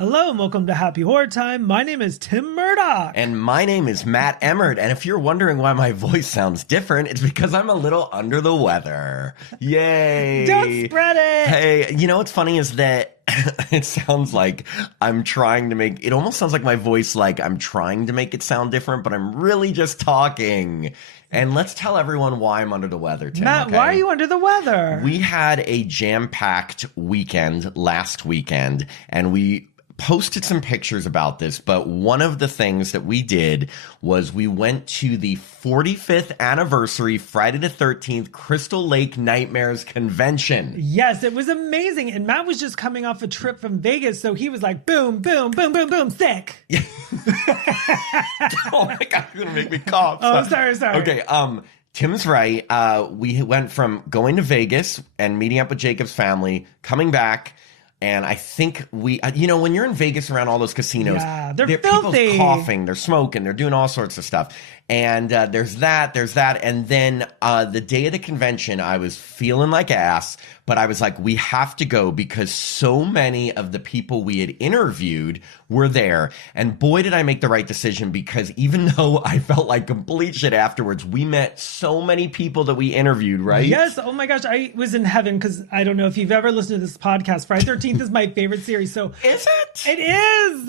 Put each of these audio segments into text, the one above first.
Hello and welcome to Happy Horror Time. My name is Tim Murdoch. And my name is Matt Emmert. And if you're wondering why my voice sounds different, it's because I'm a little under the weather. Yay. Don't spread it. Hey, you know what's funny is that it sounds like I'm trying to make, it almost sounds like my voice, like I'm trying to make it sound different, but I'm really just talking. And let's tell everyone why I'm under the weather, Tim. Matt, okay? why are you under the weather? We had a jam-packed weekend last weekend, and we posted some pictures about this, but one of the things that we did was we went to the 45th anniversary Friday the 13th Crystal Lake Nightmares convention. Yes, it was amazing. And Matt was just coming off a trip from Vegas, so he was like, boom, boom, boom, boom, boom, sick. Oh my God, you're gonna make me cough. Oh, sorry. Okay, Tim's right. We went from going to Vegas and meeting up with Jacob's family, coming back. And I think we, when you're in Vegas around all those casinos, yeah, they're filthy. People's coughing, they're smoking, they're doing all sorts of stuff. And there's that. And then the day of the convention, I was feeling like ass, but I was like, we have to go because so many of the people we had interviewed were there. And boy, did I make the right decision, because even though I felt like complete shit afterwards, we met so many people that we interviewed, right? Yes. Oh my gosh. I was in heaven because I don't know if you've ever listened to this podcast. Friday 13th is my favorite series. So is it? It is.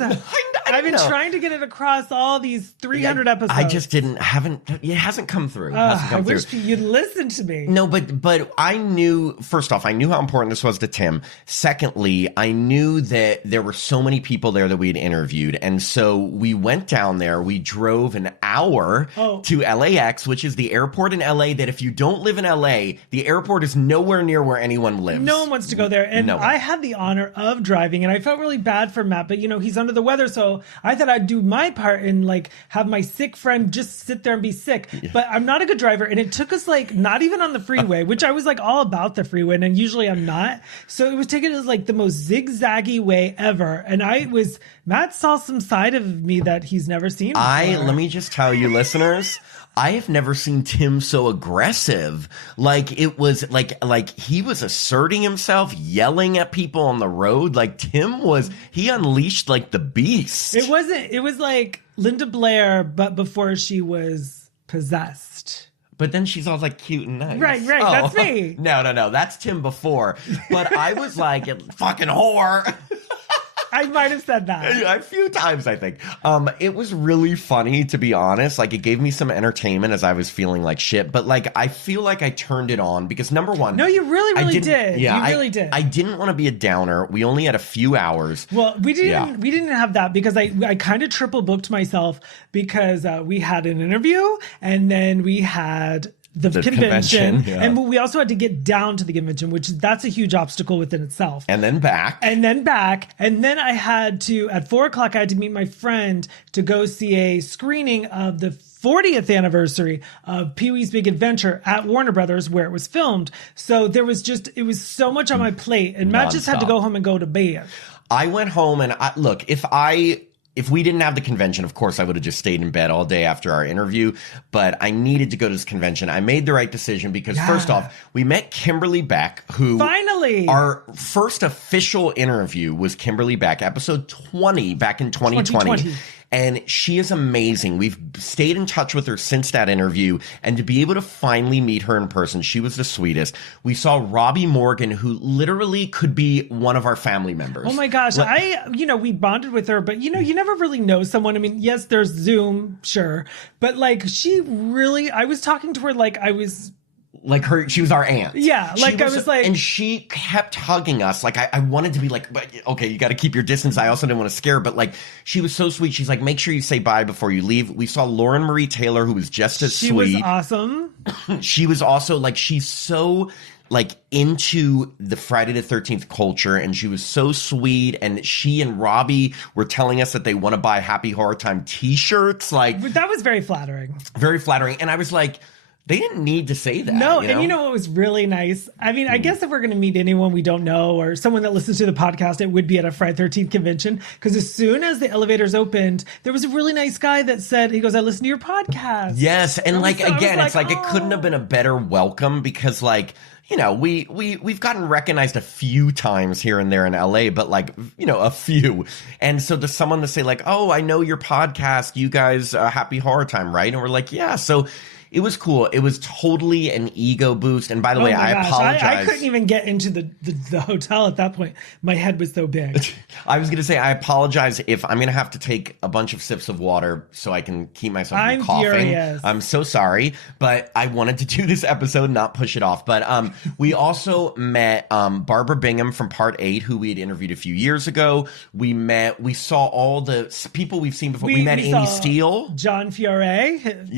I've been trying to get it across all these 300 episodes. I just it hasn't come through. I wish you'd listen to me. No, but I knew, first off, I knew how important this was to Tim. Secondly, I knew that there were so many people there that we had interviewed. And so we went down there. We drove an hour to LAX, which is the airport in LA that if you don't live in LA, the airport is nowhere near where anyone lives. No one wants to go there. And I had the honor of driving, and I felt really bad for Matt, but he's under the weather. So I thought I'd do my part and have my sick friend just sit there and be sick. Yeah. But I'm not a good driver. And it took us not even on the freeway, which I was all about the freeway. And usually I'm not. So it was taken as the most zigzaggy way ever. And Matt saw some side of me that he's never seen before. Let me just tell you, listeners, I have never seen Tim so aggressive. It was like he was asserting himself, yelling at people on the road. He unleashed the beast. It was like Linda Blair, but before she was possessed. But then she's all cute and nice. Right. Oh. That's me. No. That's Tim before. But I was fucking whore. I might have said that a few times, I think. It was really funny, to be honest. It gave me some entertainment as I was feeling like shit. But I feel like I turned it on because, number one, no, you really did. Yeah, you really did. I didn't want to be a downer. We only had a few hours. Well, we didn't. We didn't have that because I kind of triple booked myself because we had an interview and then we had the convention. Yeah. And we also had to get down to the convention, that's a huge obstacle within itself. And then back. And then I had to, at 4:00, I had to meet my friend to go see a screening of the 40th anniversary of Pee-wee's Big Adventure at Warner Brothers, where it was filmed. So it was so much on my plate, and Matt just had to go home and go to bed. I went home and if we didn't have the convention, of course, I would have just stayed in bed all day after our interview. But I needed to go to this convention. I made the right decision because, first off, we met Kimberly Beck, who... Finally! Our first official interview was Kimberly Beck, episode 20, back in 2020. And she is amazing. We've stayed in touch with her since that interview. And to be able to finally meet her in person, she was the sweetest. We saw Robbie Morgan, who literally could be one of our family members. Oh my gosh. We bonded with her, but you never really know someone. I mean, yes, there's Zoom, sure. But I was talking to her she was our aunt. Yeah, and she kept hugging us. I wanted to be okay, you got to keep your distance. I also didn't want to scare her, but she was so sweet. She's make sure you say bye before you leave. We saw Lauren Marie Taylor, who was just as sweet. She was awesome. She was also she's so into the Friday the 13th culture, and she was so sweet. And she and Robbie were telling us that they want to buy Happy Horror Time t-shirts. That was very flattering. Very flattering. And I was like, They didn't need to say that. No, and you know what was really nice? I mean, I guess if we're going to meet anyone we don't know or someone that listens to the podcast, it would be at a Friday 13th convention. Because as soon as the elevators opened, there was a really nice guy that said, he goes, I listen to your podcast. Yes, and like, again, it's like, oh. it couldn't have been a better welcome because like, you know, we've gotten recognized a few times here and there in LA, but like, you know, a few. And so to someone to say like, oh, I know your podcast, you guys, Happy Horror Time, right? And we're like, yeah. So it was cool. It was totally an ego boost. And by the way, I apologize. I couldn't even get into the hotel at that point. My head was so big. I was going to say, I apologize if I'm going to have to take a bunch of sips of water so I can keep myself from coughing. Furious. I'm so sorry, but I wanted to do this episode, not push it off. But we also met Barbara Bingham from Part 8, who we had interviewed a few years ago. We saw all the people we've seen before. We met Amy Steele. John Fiore.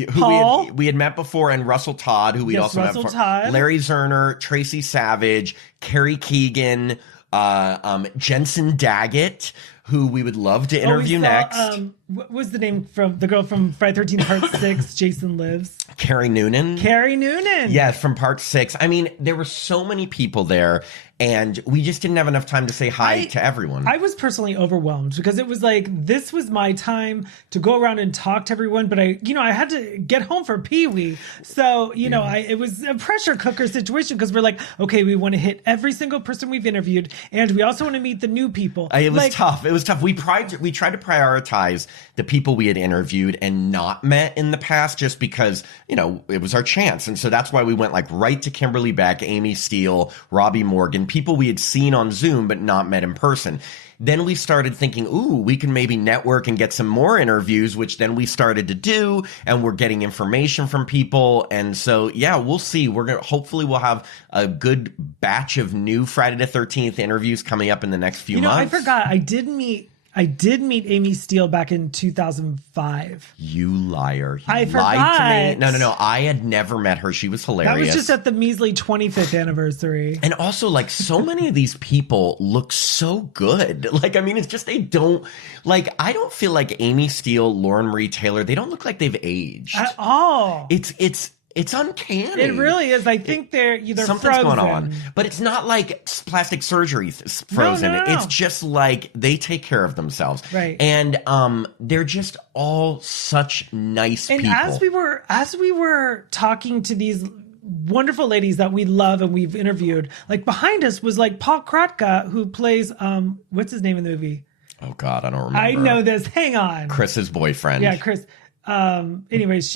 Who we had met before, and Russell Todd, who we also met before. Larry Zerner, Tracy Savage, Carrie Keegan, Jensen Daggett, who we would love to interview next. What was the name from the girl from Friday 13 Part 6, Jason Lives? Carrie Noonan. Yes, from Part 6. I mean, there were so many people there, and we just didn't have enough time to say hi to everyone. I was personally overwhelmed because it was like, this was my time to go around and talk to everyone, but I had to get home for Pee-wee. So, it was a pressure cooker situation because we're like, okay, we want to hit every single person we've interviewed, and we also want to meet the new people. It was tough. It was tough. We tried to prioritize the people we had interviewed and not met in the past just because, it was our chance. And so that's why we went like right to Kimberly Beck, Amy Steele, Robbie Morgan, people we had seen on Zoom but not met in person. Then we started thinking, ooh, we can maybe network and get some more interviews, which then we started to do, and we're getting information from people. And so, yeah, we'll see. Hopefully we'll have a good batch of new Friday the 13th interviews coming up in the next few months. I forgot. I did meet Amy Steele back in 2005. You liar. I forgot. Lied to me. No. I had never met her. She was hilarious. That was just at the measly 25th anniversary. And also, like, so many of these people look so good. Like, I mean, it's just, they don't, like, I don't feel like Amy Steele, Lauren Marie Taylor, they don't look like they've aged. At all. It's uncanny. It really is. I think they're either something's frozen. going on, but it's not like plastic surgery frozen. No. It's just like they take care of themselves, right? And they're just all such nice people. And as we were talking to these wonderful ladies that we love and we've interviewed, like behind us was like Paul Kratka, who plays what's his name in the movie? Oh God, I don't remember. I know this. Hang on. Chris's boyfriend. Yeah, Chris. Anyways,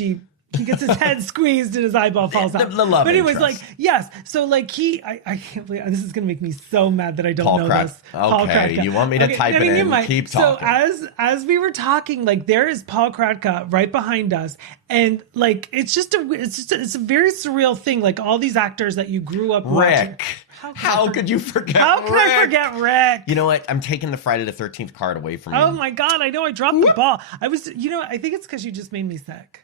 he gets his head squeezed and his eyeball falls out. The love but anyways, interest. like, yes. So like I can't believe this is going to make me so mad that I don't know this. Paul Kratka. You want me to type it in? Keep talking. So as we were talking, like there is Paul Kratka right behind us. And like, it's a very surreal thing. Like all these actors that you grew up watching. Rick. How could you forget Rick? How could I forget Rick? You know what? I'm taking the Friday the 13th card away from you. Oh my God. I know I dropped the ball. I think it's because you just made me sick.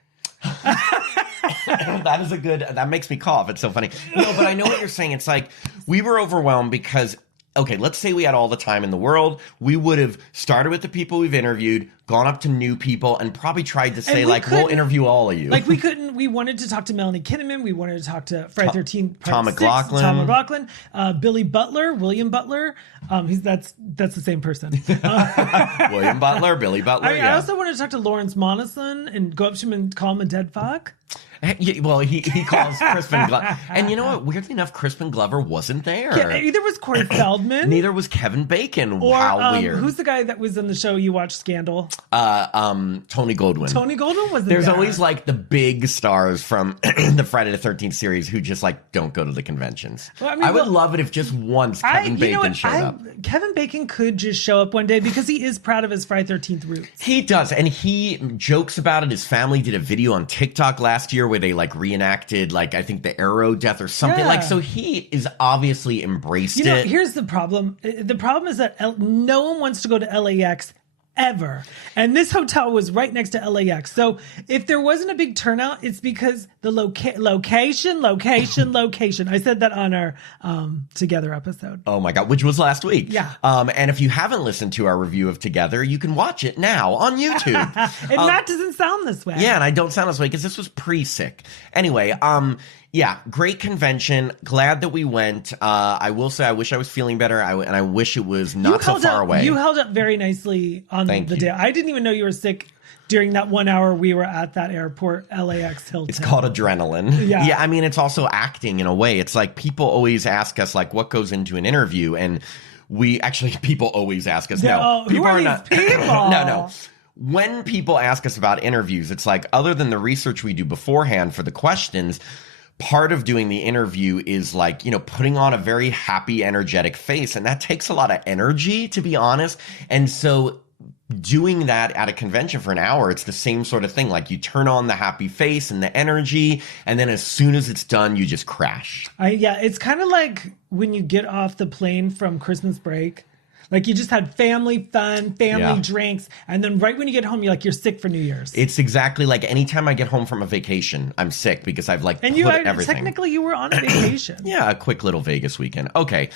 That makes me cough. It's so funny. No, but I know what you're saying. It's like we were overwhelmed because, okay, let's say we had all the time in the world. We would have started with the people we've interviewed, gone up to new people, and probably tried to say, like, we'll interview all of you. Like, we wanted to talk to Melanie Kinnaman. We wanted to talk to Friday 13th, Tom McLaughlin. Tom McLaughlin. Billy Butler, William Butler. That's the same person. William Butler, Billy Butler, I also wanted to talk to Lawrence Monason and go up to him and call him a dead fuck. Well, he calls Crispin Glover. And you know what? Weirdly enough, Crispin Glover wasn't there. Yeah, neither was Corey Feldman. Neither was Kevin Bacon. Or, how weird. Who's the guy that was in the show you watched, Scandal? Tony Goldwyn. Tony Goldwyn wasn't There's there. always like the big stars from the Friday the 13th series who just like don't go to the conventions. Well, I would love it if just once Kevin Bacon showed up. Kevin Bacon could just show up one day because he is proud of his Friday 13th roots. He does. And he jokes about it. His family did a video on TikTok last year where they like reenacted like I think the Arrow death or something. Yeah. Like so he is obviously embraced it. Here's the problem. The problem is that no one wants to go to LAX ever. And this hotel was right next to LAX. So if there wasn't a big turnout, it's because the location. I said that on our Together episode. Oh my God, which was last week. Yeah. And if you haven't listened to our review of Together, you can watch it now on YouTube. And Matt doesn't sound this way. Yeah, and I don't sound this way because this was pre-sick. Anyway, yeah, great convention. Glad that we went. I will say I wish I was feeling better, and I wish it was not so far away. You held up very nicely on the day. I didn't even know you were sick during that 1 hour we were at that airport, LAX Hilton. It's called adrenaline. Yeah. I mean, it's also acting in a way. It's like people always ask us, like, what goes into an interview? And people always ask us. No, people are not. People? No. When people ask us about interviews, it's like, other than the research we do beforehand for the questions, part of doing the interview is like, putting on a very happy, energetic face. And that takes a lot of energy, to be honest. And so doing that at a convention for an hour, it's the same sort of thing. Like, you turn on the happy face and the energy, and then as soon as it's done, you just crash. It's kind of like when you get off the plane from Christmas break. Like, you just had family fun, family drinks, and then right when you get home, you're sick for New Year's. It's exactly like anytime I get home from a vacation, I'm sick because I've put everything. Technically, you were on a vacation. Yeah, a quick little Vegas weekend. Okay.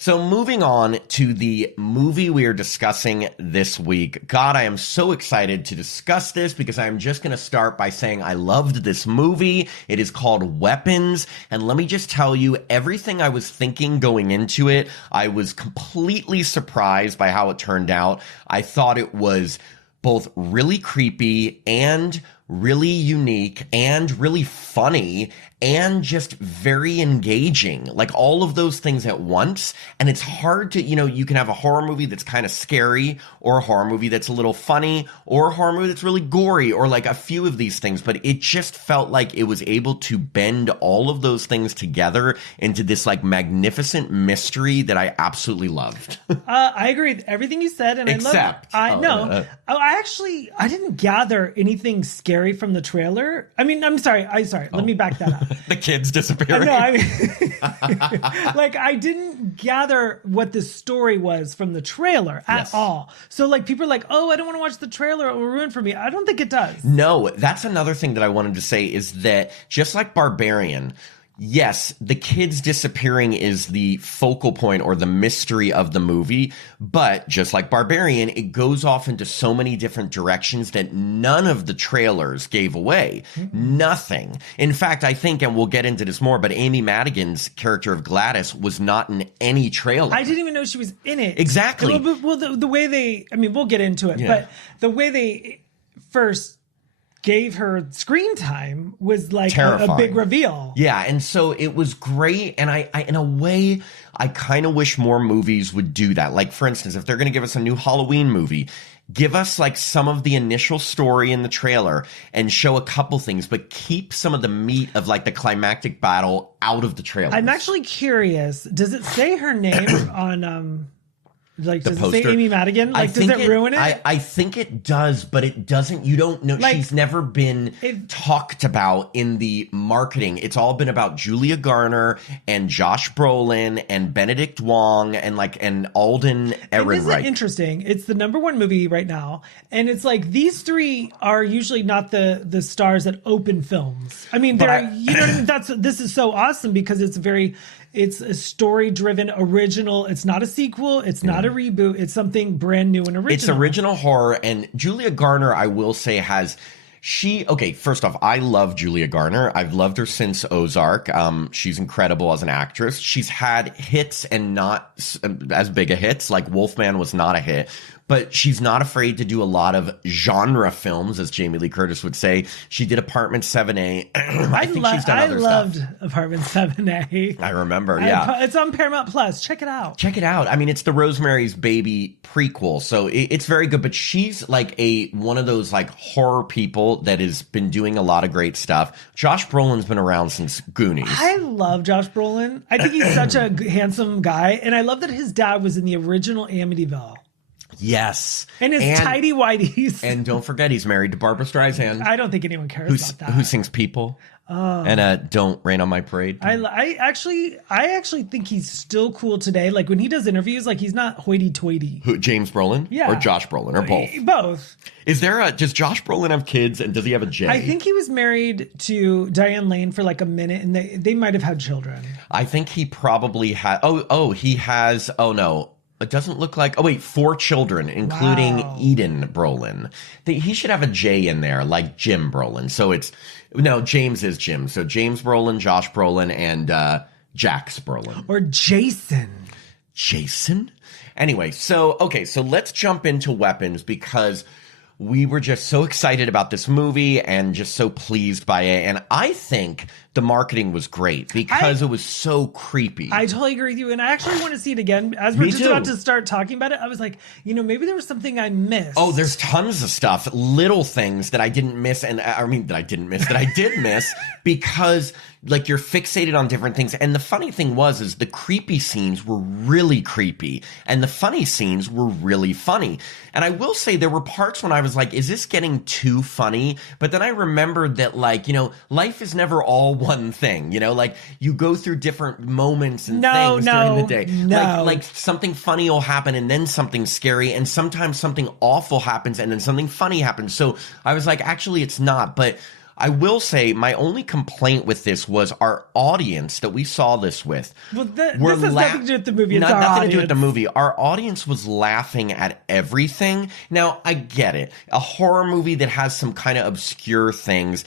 So moving on to the movie we are discussing this week. God, I am so excited to discuss this because I'm just going to start by saying I loved this movie. It is called Weapons. And let me just tell you, everything I was thinking going into it, I was completely surprised by how it turned out. I thought it was both really creepy and really unique and really funny and just very engaging, like all of those things at once. And it's hard to, you can have a horror movie that's kind of scary, or a horror movie that's a little funny, or a horror movie that's really gory, or like a few of these things. But it just felt like it was able to bend all of those things together into this like magnificent mystery that I absolutely loved. I agree with everything you said, and I didn't gather anything scary from the trailer. I mean, I'm sorry. Let me back that up. The kids disappearing. No, I mean, like, I didn't gather what the story was from the trailer at all. So like, people are like, oh, I don't want to watch the trailer, it will ruin for me. I don't think it does. No, that's another thing that I wanted to say is that just like Barbarian, yes, the kids disappearing is the focal point or the mystery of the movie, but just like Barbarian, it goes off into so many different directions that none of the trailers gave away. Mm-hmm. Nothing. In fact, I think, and we'll get into this more, but Amy Madigan's character of Gladys was not in any trailer. I didn't even know she was in it. Exactly. Well, the way we'll get into it, but the way they first gave her screen time was like a big reveal. Yeah, and so it was great, and I in a way, I kind of wish more movies would do that. Like, for instance, if they're going to give us a new Halloween movie, give us like some of the initial story in the trailer and show a couple things, but keep some of the meat of like the climactic battle out of the trailer. I'm actually curious, does it say her name on like, does it say Amy Madigan? Like, does it ruin it? I think it does, but it doesn't. You don't know. Like, she's never been talked about in the marketing. It's all been about Julia Garner and Josh Brolin and Benedict Wong and Alden Ehrenreich. Isn't it interesting? It's the #1 movie right now, and it's like these three are usually not the stars that open films. I mean, you know what I mean? This is so awesome because it's a story-driven original. It's not a sequel. It's not a reboot. It's something brand new and original. It's original horror. And Julia Garner, I will say, first off, I love Julia Garner. I've loved her since Ozark. She's incredible as an actress. She's had hits and not as big a hits. Like Wolfman was not a hit. But she's not afraid to do a lot of genre films, as Jamie Lee Curtis would say. She did Apartment 7A. I think she's done other stuff. I loved Apartment 7A. I remember, yeah. It's on Paramount Plus. Check it out. Check it out. I mean, it's the Rosemary's Baby prequel, so it's very good. But she's like one of those like horror people that has been doing a lot of great stuff. Josh Brolin's been around since Goonies. I love Josh Brolin. I think he's such a handsome guy, and I love that his dad was in the original Amityville. Yes. And his tidy whities. And don't forget, he's married to Barbara Streisand. I don't think anyone cares about that. Who sings People. And Don't Rain on My Parade. I actually think he's still cool today. Like when he does interviews, like he's not hoity-toity. Who, James Brolin? Yeah. Or Josh Brolin? Or both? Both. Does Josh Brolin have kids, and does he have a J? I think he was married to Diane Lane for like a minute, and they might have had children. I think he probably had. He has. Oh no. It doesn't look like... Oh, wait, 4 children, including Eden Brolin. He should have a J in there, like Jim Brolin. So it's... No, James is Jim. So James Brolin, Josh Brolin, and Jax Brolin. Or Jason. Jason? Anyway, so let's jump into weapons because we were just so excited about this movie and just so pleased by it. And I think the marketing was great because it was so creepy. I totally agree with you. And I actually want to see it again. As we're just about to start talking about it, I was like, maybe there was something I missed. Oh, there's tons of stuff, little things that I didn't miss. And I mean, that I did miss because like you're fixated on different things. And the funny thing is the creepy scenes were really creepy and the funny scenes were really funny. And I will say there were parts when I was like, is this getting too funny? But then I remembered that like, life is never all one thing, like you go through different moments and things during the day. Like something funny will happen and then something scary, and sometimes something awful happens and then something funny happens. So I was like, actually it's not. But I will say my only complaint with this was our audience that we saw this with. Well, this has nothing to do with the movie. It's nothing to do with the movie. Our audience was laughing at everything. Now, I get it. A horror movie that has some kind of obscure things,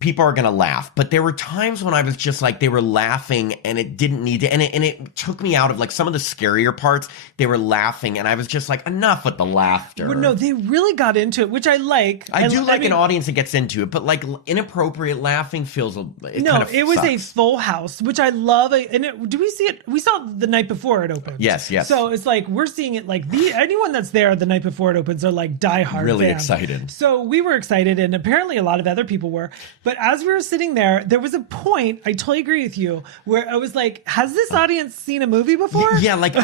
people are going to laugh. But there were times when I was just like, they were laughing and it didn't need to. And it took me out of like some of the scarier parts. They were laughing and I was just like, enough with the laughter. Well, no, they really got into it, which I like. I do like an audience that gets into it, but like inappropriate laughing feels it was a full house, which I love. And do we see it? We saw it the night before it opened. Yes. So it's like we're seeing it like anyone that's there the night before it opens are like diehard really fans. Excited. So we were excited, and apparently a lot of other people were. But as we were sitting there was a point, I totally agree with you, where I was like, has this audience seen a movie before? Yeah, like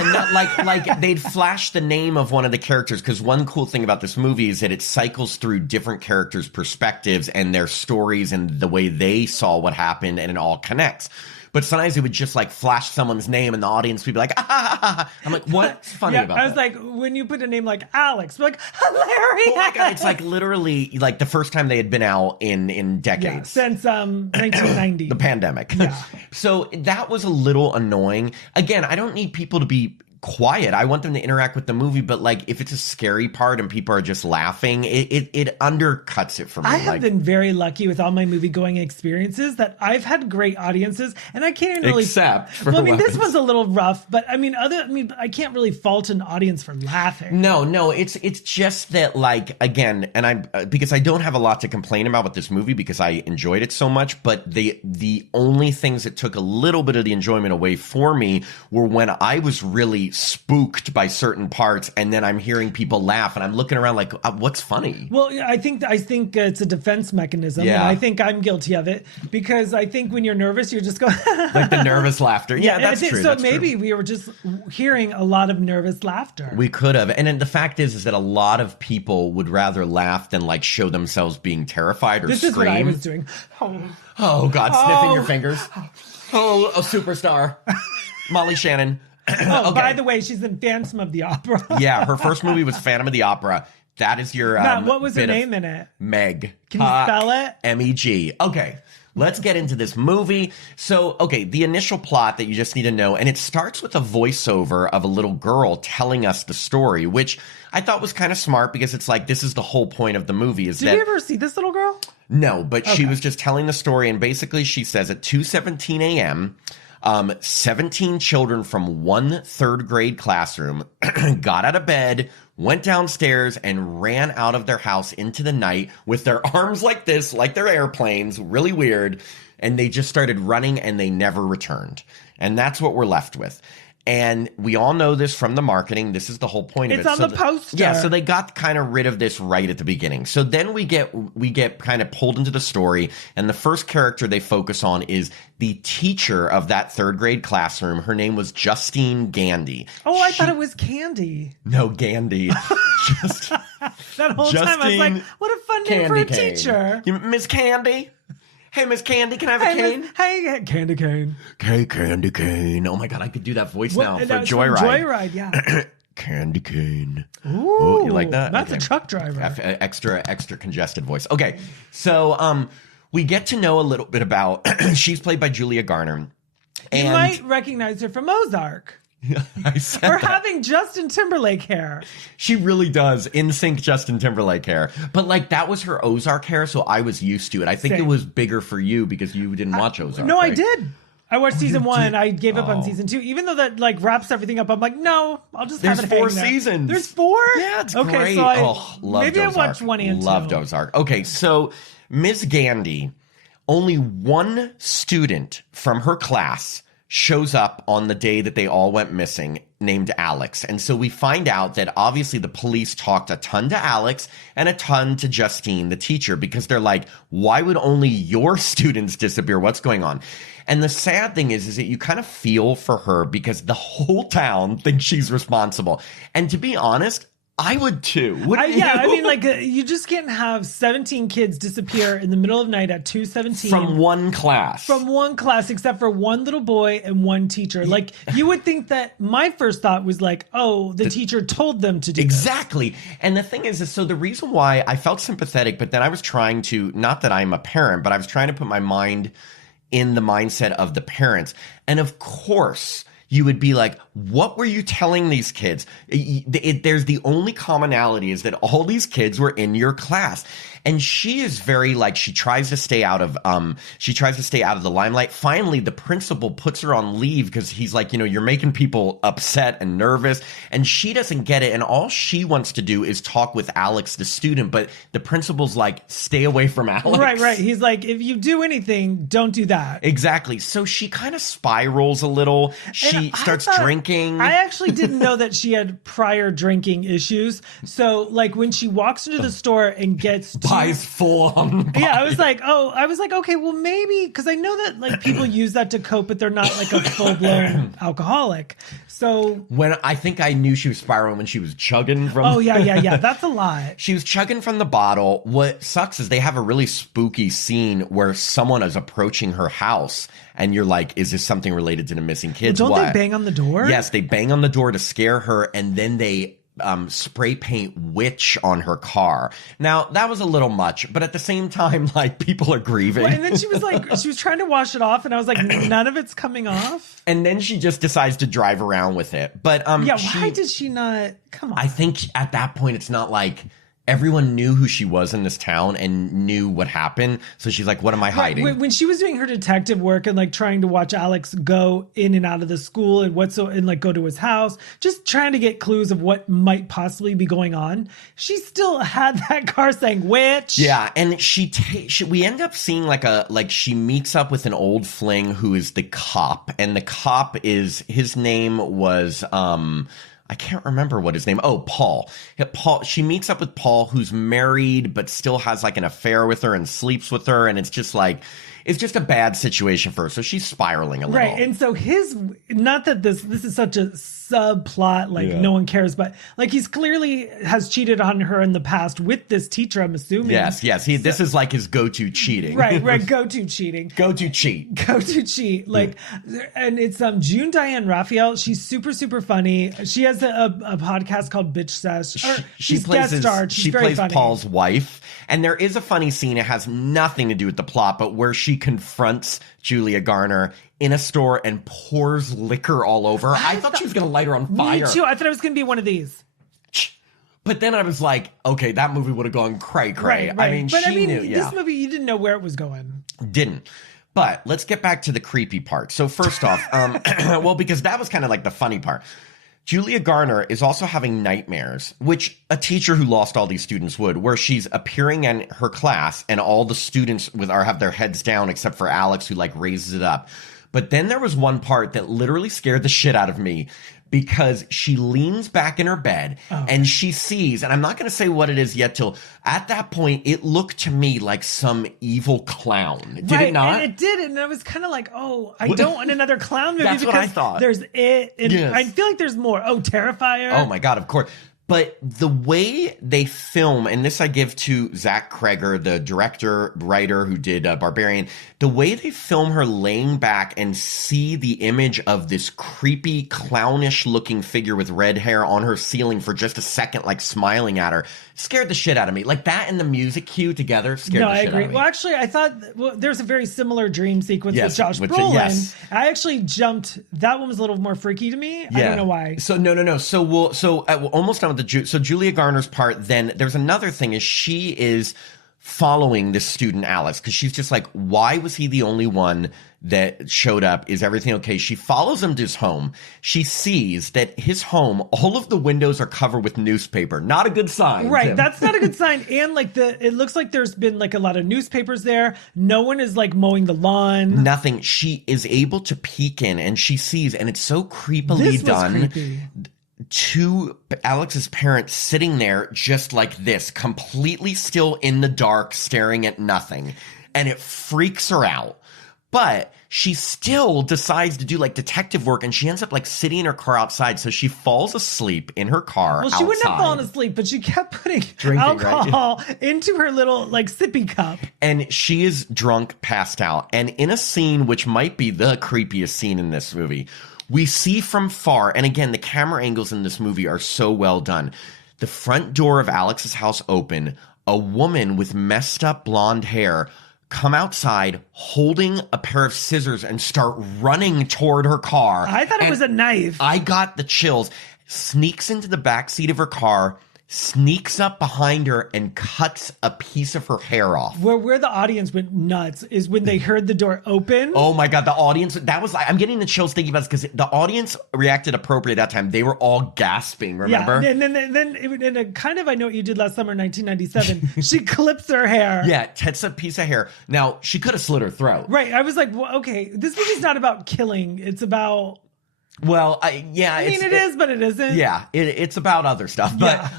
they'd flash the name of one of the characters, because one cool thing about this movie is that it cycles through different characters' perspectives and their stories and the way they saw what happened, and it all connects. But sometimes it would just like flash someone's name and the audience would be like, ah, ha, ha, ha. I'm like, what's funny about that? I was like, when you put a name like Alex, we're like, hilarious. Oh my God, it's like literally like the first time they had been out in decades. Yeah, since 1990. The pandemic. Yeah. So that was a little annoying. Again, I don't need people to be quiet. I want them to interact with the movie, but like if it's a scary part and people are just laughing, it undercuts it for me. I have been very lucky with all my movie going experiences that I've had great audiences, and I can't really this one's a little rough, but I can't really fault an audience for laughing. No, it's just that like again, and I because I don't have a lot to complain about with this movie because I enjoyed it so much, but the only things that took a little bit of the enjoyment away for me were when I was really spooked by certain parts, and then I'm hearing people laugh, and I'm looking around like, what's funny? Well, I think it's a defense mechanism, and I think I'm guilty of it because I think when you're nervous, you're just going like the nervous laughter. Yeah, that's true. So maybe we were just hearing a lot of nervous laughter. We could have, and then the fact is that a lot of people would rather laugh than like show themselves being terrified or scream. This is what I was doing. Oh God, sniffing your fingers. Oh, a superstar, Molly Shannon. Oh, okay. By the way, she's in Phantom of the Opera. Yeah, her first movie was Phantom of the Opera. That is your Matt, what was her name in it? Meg. Can you spell it? MEG. Okay. Let's get into this movie. So, okay, the initial plot that you just need to know, and it starts with a voiceover of a little girl telling us the story, which I thought was kind of smart because it's like, this is the whole point of the movie. Did we ever see this little girl? No, but she was just telling the story, and basically she says at 2:17 a.m., 17 children from one third grade classroom got out of bed, went downstairs, and ran out of their house into the night with their arms like this, like they're airplanes, really weird. And they just started running and they never returned. And that's what we're left with. And we all know this from the marketing. This is the whole point of it. It's on the poster. Yeah, so they got kind of rid of this right at the beginning. So then we get kind of pulled into the story, and the first character they focus on is the teacher of that third grade classroom. Her name was Justine Gandy. Oh, I thought it was Candy. No, Gandy. That whole time I was like, what a fun name for a teacher. Miss Candy? Hey, Miss Candy, can I have a cane? Hey, Candy Cane. Hey, Candy Cane. Oh, my God, I could do that voice now for Joyride. Joyride, yeah. Candy Cane. Ooh, oh, you like that? That's a truck driver. Extra congested voice. Okay, so we get to know a little bit about, she's played by Julia Garner. You might recognize her from Ozark. I said or having Justin Timberlake hair. She really does. In sync Justin Timberlake hair. But like that was her Ozark hair, so I was used to it. I think it was bigger for you because you didn't watch Ozark. No, right? I did. I watched season 1. I gave up on season 2. Even though that like wraps everything up, I'm like, no, I'll just have it hang there. There's 4 seasons. There's 4? Yeah, it's okay, great. So loved maybe Ozark. I watched 1 and 2. Loved Ozark. Okay, so Ms. Gandy, only one student from her class shows up on the day that they all went missing, named Alex. And so we find out that obviously the police talked a ton to Alex and a ton to Justine, the teacher, because they're like, why would only your students disappear? What's going on? And the sad thing is that you kind of feel for her because the whole town thinks she's responsible. And to be honest, I would too. I mean, like, you just can't have 17 kids disappear in the middle of the night at 2:17 from one class. From one class, except for one little boy and one teacher. Like, you would think that my first thought was like, oh, the teacher told them to do exactly. This. And the thing is, so the reason why I felt sympathetic, but then I was trying to, not that I'm a parent, but I was trying to put my mind in the mindset of the parents. And of course, you would be like, what were you telling these kids? There's the only commonality is that all these kids were in your class. And she is very like, she tries to stay out of the limelight. Finally, the principal puts her on leave because he's like, you're making people upset and nervous. And she doesn't get it. And all she wants to do is talk with Alex, the student. But the principal's like, stay away from Alex. Right. He's like, if you do anything, don't do that. Exactly. So she kind of spirals a little. She starts drinking. I actually didn't know that she had prior drinking issues. So like when she walks into the store and gets buys full on. Yeah, I was like, okay, well maybe, because I know that like people use that to cope, but they're not like a full blown alcoholic. So when I think I knew she was spiraling when she was chugging from. Oh yeah, that's a lot. She was chugging from the bottle. What sucks is they have a really spooky scene where someone is approaching her house, and you're like, is this something related to the missing kids? Well, don't they bang on the door? Yes, they bang on the door to scare her, and then they spray paint witch on her car. Now that was a little much, but at the same time, like people are grieving. Well, and then she was trying to wash it off, and I was like, none of it's coming off. And then she just decides to drive around with it. But why did she not? Come on. I think at that point it's not like everyone knew who she was in this town and knew what happened. So she's like, what am I hiding? When she was doing her detective work and like trying to watch Alex go in and out of the school and like go to his house, just trying to get clues of what might possibly be going on, she still had that car saying witch. Yeah. And we end up seeing she meets up with an old fling who is the cop, and the cop his name was, I can't remember what his name. Oh, Paul. She meets up with Paul, who's married, but still has like an affair with her and sleeps with her. And it's just a bad situation for her. So she's spiraling a little. Right. And so not that this is such a subplot, no one cares, but like he's clearly has cheated on her in the past with this teacher, I'm assuming. Yes. This is like his go-to cheating. Right. Go-to cheating. Go-to cheat. Go-to cheat. Like, and it's June Diane Raphael. She's super, super funny. She has a podcast called Bitch Sesh. She's guest starred. She's very plays funny. Paul's wife. And there is a funny scene. It has nothing to do with the plot, but where she confronts Julia Garner in a store and pours liquor all over her. I thought she was going to light her on fire. Me too. I thought it was going to be one of these. But then I was like, okay, that movie would have gone cray-cray. Right. I mean, she knew. This movie, you didn't know where it was going. Didn't. But let's get back to the creepy part. So first off, because that was kind of like the funny part. Julia Garner is also having nightmares, which a teacher who lost all these students would, where she's appearing in her class and all the students have their heads down except for Alex, who like raises it up. But then there was one part that literally scared the shit out of me because she leans back in her bed and she sees, and I'm not going to say what it is yet till at that point, it looked to me like some evil clown. Did it not? And it did. And I was kind of like, oh, I don't want another clown movie. That's because what I thought. There's it. And I feel like there's more. Oh, Terrifier. Oh my God, of course. But the way they film, and this I give to Zach Cregger, the director, writer who did Barbarian, the way they film her laying back and see the image of this creepy, clownish looking figure with red hair on her ceiling for just a second, like smiling at her, scared the shit out of me. Like that and the music cue together scared the shit out of me. Well, actually, I thought there's a very similar dream sequence with Josh Brolin. I actually jumped. That one was a little more freaky to me. I don't know why. So no. So almost done with so Julia Garner's part. Then there's another thing is she is following this student Alice because she's just like, why was he the only one that showed up? Is everything okay? She follows him to his home. She sees that his home, all of the windows are covered with newspaper. Not a good sign. Right. Tim. That's not a good sign. And like it looks like there's been like a lot of newspapers there. No one is like mowing the lawn. Nothing. She is able to peek in and she sees, and it's so creepily done. Creepy. To Alex's parents sitting there just like this, completely still in the dark, staring at nothing. And it freaks her out. But she still decides to do like detective work, and she ends up like sitting in her car outside. So she falls asleep in her car. Well, she wouldn't have fallen asleep, but she kept putting alcohol into her little like sippy cup. And she is drunk, passed out. And in a scene which might be the creepiest scene in this movie, we see from far, and again, the camera angles in this movie are so well done. The front door of Alex's house open, a woman with messed up blonde hair come outside holding a pair of scissors and start running toward her car. I thought it was a knife. I got the chills. Sneaks into the back seat of her car, sneaks up behind her and cuts a piece of her hair off. Where the audience went nuts is when they heard the door open. Oh my God, the audience, that was like, I'm getting the chills thinking about this because the audience reacted appropriate at that time. They were all gasping, remember? Yeah, and then kind of I Know What You Did Last Summer, 1997, she clips her hair. Yeah, cuts a piece of hair. Now, she could have slit her throat. Right, I was like, well, okay, this movie's not about killing, it's about... Well, I mean, it is, but it isn't. Yeah, it's about other stuff. But,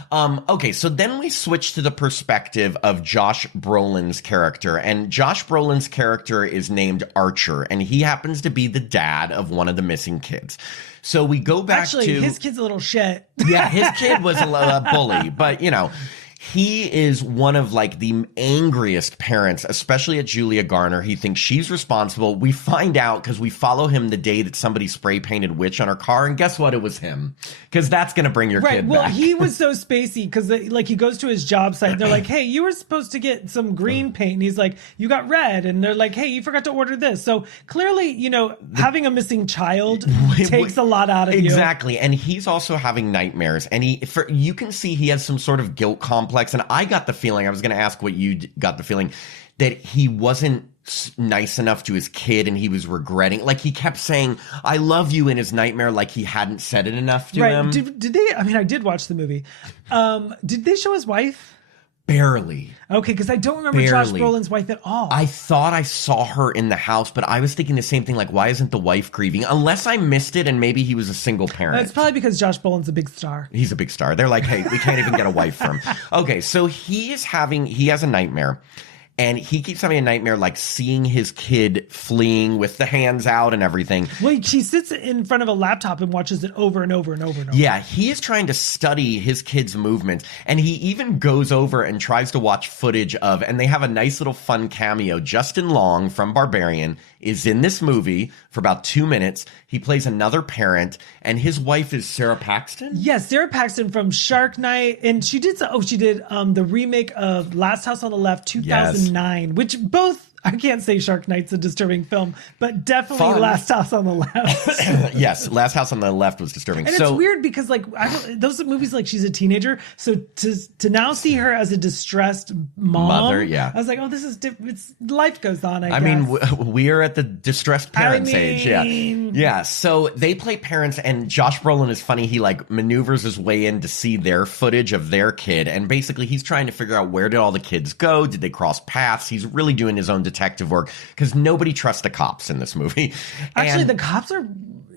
okay, so then we switch to the perspective of Josh Brolin's character. And Josh Brolin's character is named Archer, and he happens to be the dad of one of the missing kids. So we go back to... Actually, his kid's a little shit. Yeah, his kid was a bully, but, you know... He is one of like the angriest parents, especially at Julia Garner. He thinks she's responsible. We find out because we follow him the day that somebody spray painted witch on her car. And guess what? It was him. Because that's going to bring your kid back. Well, back. He was so spacey because like he goes to his job site. They're like, hey, you were supposed to get some green paint. And he's like, you got red. And they're like, hey, you forgot to order this. So clearly, you know, having a missing child takes a lot out of you. Exactly. And he's also having nightmares. And you can see he has some sort of guilt complex. And I got the feeling, I was going to ask what you got the feeling, that he wasn't nice enough to his kid and he was regretting. Like he kept saying, I love you in his nightmare, like he hadn't said it enough to him. Did they, I mean, I did watch the movie. Did they show his wife? Barely. Okay, because I don't remember Josh Brolin's wife at all. I thought I saw her in the house, but I was thinking the same thing, like, why isn't the wife grieving? Unless I missed it and maybe he was a single parent. It's probably because Josh Brolin's a big star. He's a big star. They're like, hey, we can't even get a wife for him. Okay, so he has a nightmare. And he keeps having a nightmare, like seeing his kid fleeing with the hands out and everything. Well, she sits in front of a laptop and watches it over and over and over and over. Yeah, he is trying to study his kid's movements. And he even goes over and tries to watch footage of, and they have a nice little fun cameo. Justin Long from Barbarian is in this movie for about 2 minutes. He plays another parent, and his wife is Sarah Paxton? Yes, Sarah Paxton from Shark Night. And she did the remake of Last House on the Left, 2009, which both, I can't say Shark Night's a disturbing film, but definitely fun. Last House on the Left. Yes, Last House on the Left was disturbing. And it's weird because like those movies, like she's a teenager, so to now see her as a distressed mother, I was like, oh, this is it's life goes on. I guess. Mean, we are at the distressed parents age. Yeah. So they play parents, and Josh Brolin is funny. He like maneuvers his way in to see their footage of their kid, and basically he's trying to figure out where did all the kids go? Did they cross paths? He's really doing his own detective detective work because nobody trusts the cops in this movie. Actually, the cops are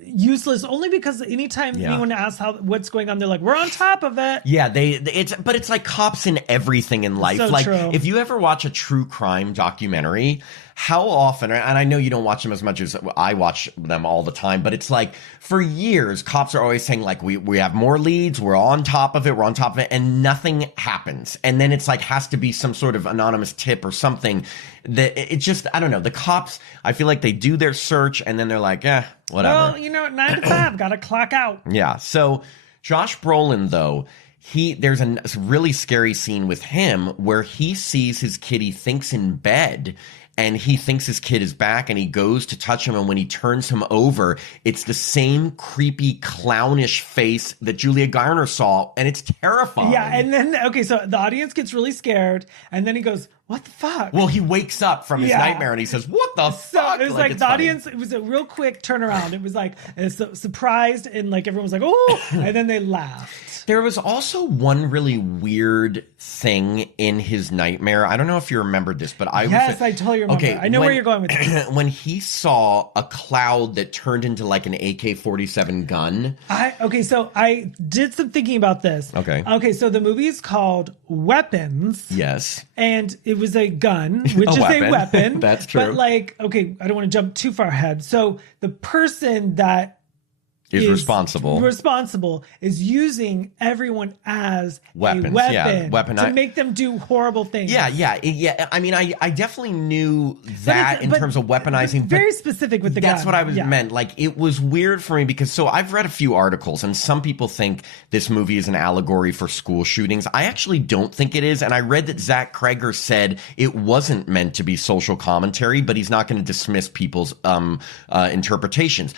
useless only because anytime anyone asks what's going on, they're like, we're on top of it. Yeah, but it's like cops in everything in life. So like true. If you ever watch a true crime documentary, how often, and I know you don't watch them as much as I watch them all the time, but it's like for years, cops are always saying like, we have more leads, we're on top of it, and nothing happens. And then it's like, has to be some sort of anonymous tip or something that it's just, I don't know. The cops, I feel like they do their search and then they're like, whatever. Well, 9 to 5, gotta clock out. Yeah. So Josh Brolin, though, there's a really scary scene with him where he sees his kid he thinks in bed, and he thinks his kid is back, and he goes to touch him, and when he turns him over, it's the same creepy, clownish face that Julia Garner saw, and it's terrifying. Yeah, and then, so the audience gets really scared, and then he goes, what the fuck? Well, he wakes up from his nightmare, and he says, what the fuck? It was like the audience, it was a real quick turnaround. It was like, surprised, and like everyone was like, oh, and then they laughed. There was also one really weird thing in his nightmare. I don't know if you remembered this, but I totally remember. Okay, I know where you're going with this. When he saw a cloud that turned into like an AK-47 gun. So I did some thinking about this. Okay, so the movie is called Weapons. Yes. And it was a gun, which is a weapon. That's true. But like, I don't want to jump too far ahead. So the person that is responsible is using everyone as weapons, a weapon to make them do horrible things. Yeah. I mean, I definitely knew that in terms of weaponizing. Very specific with the gun. That's what I meant. Like, it was weird for me because I've read a few articles, and some people think this movie is an allegory for school shootings. I actually don't think it is, and I read that Zach Cregger said it wasn't meant to be social commentary, but he's not going to dismiss people's interpretations.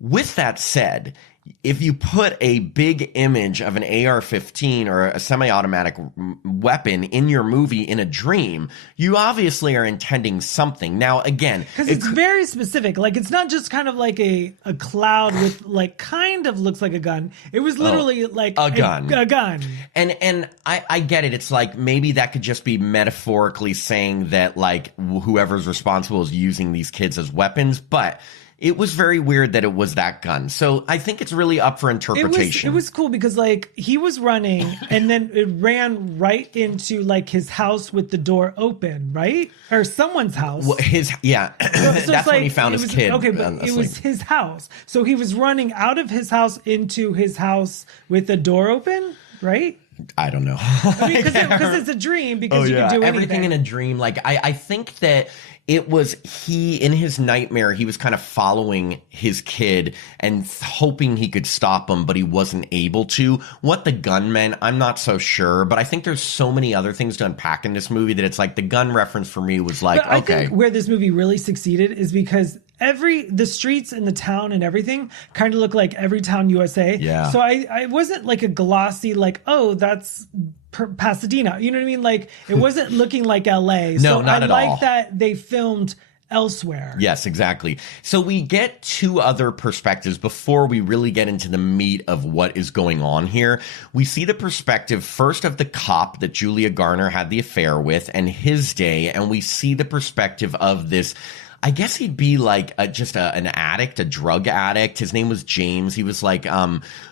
With that said, if you put a big image of an AR-15 or a semi-automatic weapon in your movie in a dream, you obviously are intending something. Now, again, because it's very specific. Like, it's not just kind of like a cloud with like kind of looks like a gun. It was literally like a gun. A gun. And I get it. It's like maybe that could just be metaphorically saying that like whoever's responsible is using these kids as weapons, but it was very weird that it was that gun. So I think it's really up for interpretation. It was cool because like he was running and then it ran right into like his house with the door open, right? Or someone's house. Well, that's when he found his kid. Okay, but it was his house. So he was running out of his house into his house with the door open, right? I don't know. Because it's a dream because you can do everything in a dream. Like I think that it was in his nightmare, he was kind of following his kid and hoping he could stop him, but he wasn't able to. What the gun meant, I'm not so sure, but I think there's so many other things to unpack in this movie that it's like the gun reference for me was like, I think where this movie really succeeded is because the streets in the town and everything kind of look like Everytown, USA. Yeah. So I wasn't like a glossy, like, oh, that's Pasadena. You know what I mean? Like, it wasn't looking like LA. No, not at all. I like that they filmed elsewhere. Yes, exactly. So we get two other perspectives before we really get into the meat of what is going on here. We see the perspective first of the cop that Julia Garner had the affair with and his day, and we see the perspective of this, I guess he'd be like an addict, a drug addict. His name was James. He was like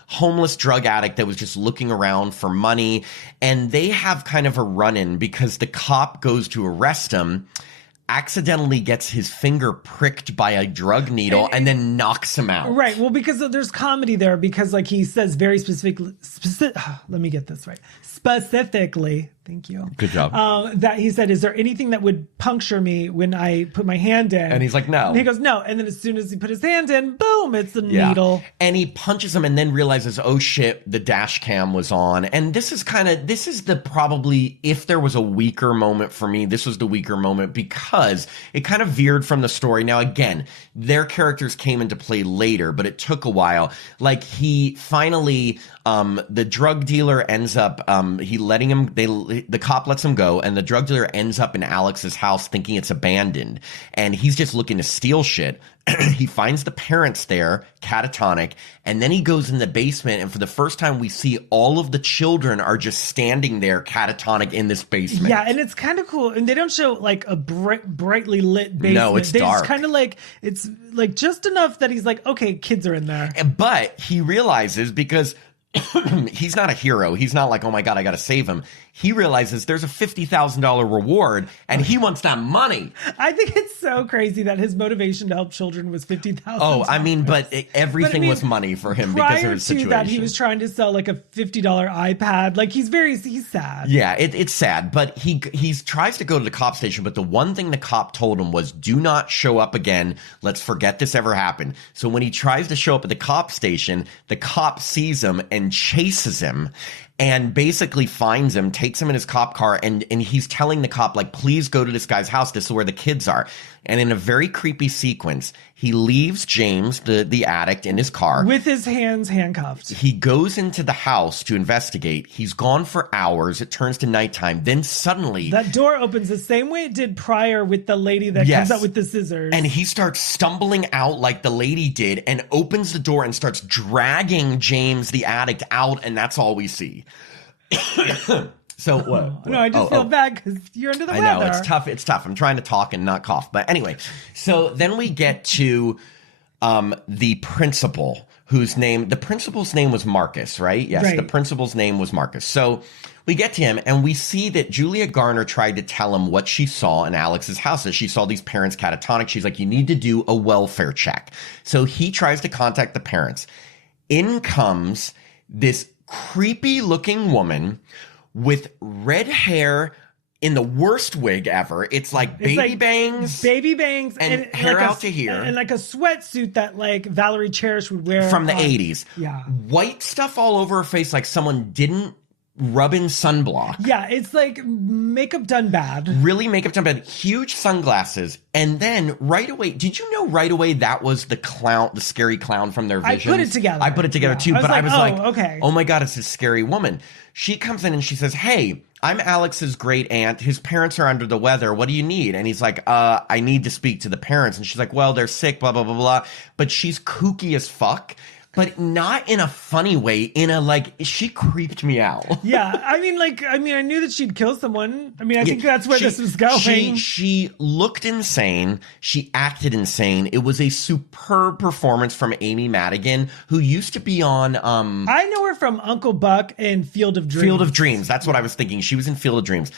homeless drug addict that was just looking around for money. And they have kind of a run-in because the cop goes to arrest him, accidentally gets his finger pricked by a drug needle and then knocks him out. Right. Well, because there's comedy there because like he says very let me get this right. Specifically, thank you. Good job. That he said, is there anything that would puncture me when I put my hand in? And he's like, no. And he goes, no. And then as soon as he put his hand in, boom, it's a needle. And he punches him and then realizes, oh shit, the dash cam was on. And this is probably, if there was a weaker moment for me, this was the weaker moment because it kind of veered from the story. Now, again, their characters came into play later, but it took a while. Like he finally, the drug dealer ends up, the cop lets him go, and the drug dealer ends up in Alex's house thinking it's abandoned, and he's just looking to steal shit. He finds the parents there, catatonic, and then he goes in the basement, and for the first time we see all of the children are just standing there catatonic in this basement. Yeah, and it's kind of cool. And they don't show like a brightly lit basement. No, it's dark. It's kind of like, it's like just enough that he's like, okay, kids are in there. But he realizes, because he's not a hero. He's not like, oh my God, I got to save him. He realizes there's a $50,000 reward, and he wants that money. I think it's so crazy that his motivation to help children was $50,000. Oh, I mean, but everything was money for him because of his situation. Prior to that, he was trying to sell like a $50 iPad. Like he's sad. Yeah, it's sad. But he tries to go to the cop station. But the one thing the cop told him was, do not show up again. Let's forget this ever happened. So when he tries to show up at the cop station, the cop sees him and chases him. And basically finds him, takes him in his cop car, and he's telling the cop, like, please go to this guy's house. This is where the kids are. And in a very creepy sequence, he leaves James, the addict, in his car. With his hands handcuffed. He goes into the house to investigate. He's gone for hours. It turns to nighttime. Then suddenly... that door opens the same way it did prior with the lady that comes out with the scissors. And he starts stumbling out like the lady did and opens the door and starts dragging James, the addict, out. And that's all we see. So what? No, I just feel bad because you're under the weather. I know, it's tough. It's tough. I'm trying to talk and not cough. But anyway, so then we get to the principal, the principal's name was Marcus, right? Yes, right. The principal's name was Marcus. So we get to him, and we see that Julia Garner tried to tell him what she saw in Alex's house. That she saw these parents catatonic. She's like, you need to do a welfare check. So he tries to contact the parents. In comes this creepy looking woman with red hair in the worst wig ever. It's like baby bangs, and hair like out to here, and like a sweatsuit that like Valerie Cherish would wear from the 80s. Yeah, white stuff all over her face, like someone didn't rub in sunblock. Yeah, it's like makeup done bad. Really makeup done bad. Huge sunglasses. And then right away, did you know right away that was the clown, the scary clown from their visions? I put it together too, but I was like, okay. Oh my God, it's this scary woman. She comes in and she says, hey, I'm Alex's great aunt. His parents are under the weather. What do you need? And he's like, I need to speak to the parents. And she's like, well, they're sick, blah, blah, blah, blah. But she's kooky as fuck. But not in a funny way, in a like, she creeped me out. Yeah, I mean, I knew that she'd kill someone. I mean, I think that's where this was going. She looked insane. She acted insane. It was a superb performance from Amy Madigan, who used to be on... I know her from Uncle Buck and Field of Dreams. Field of Dreams, that's what I was thinking. She was in Field of Dreams.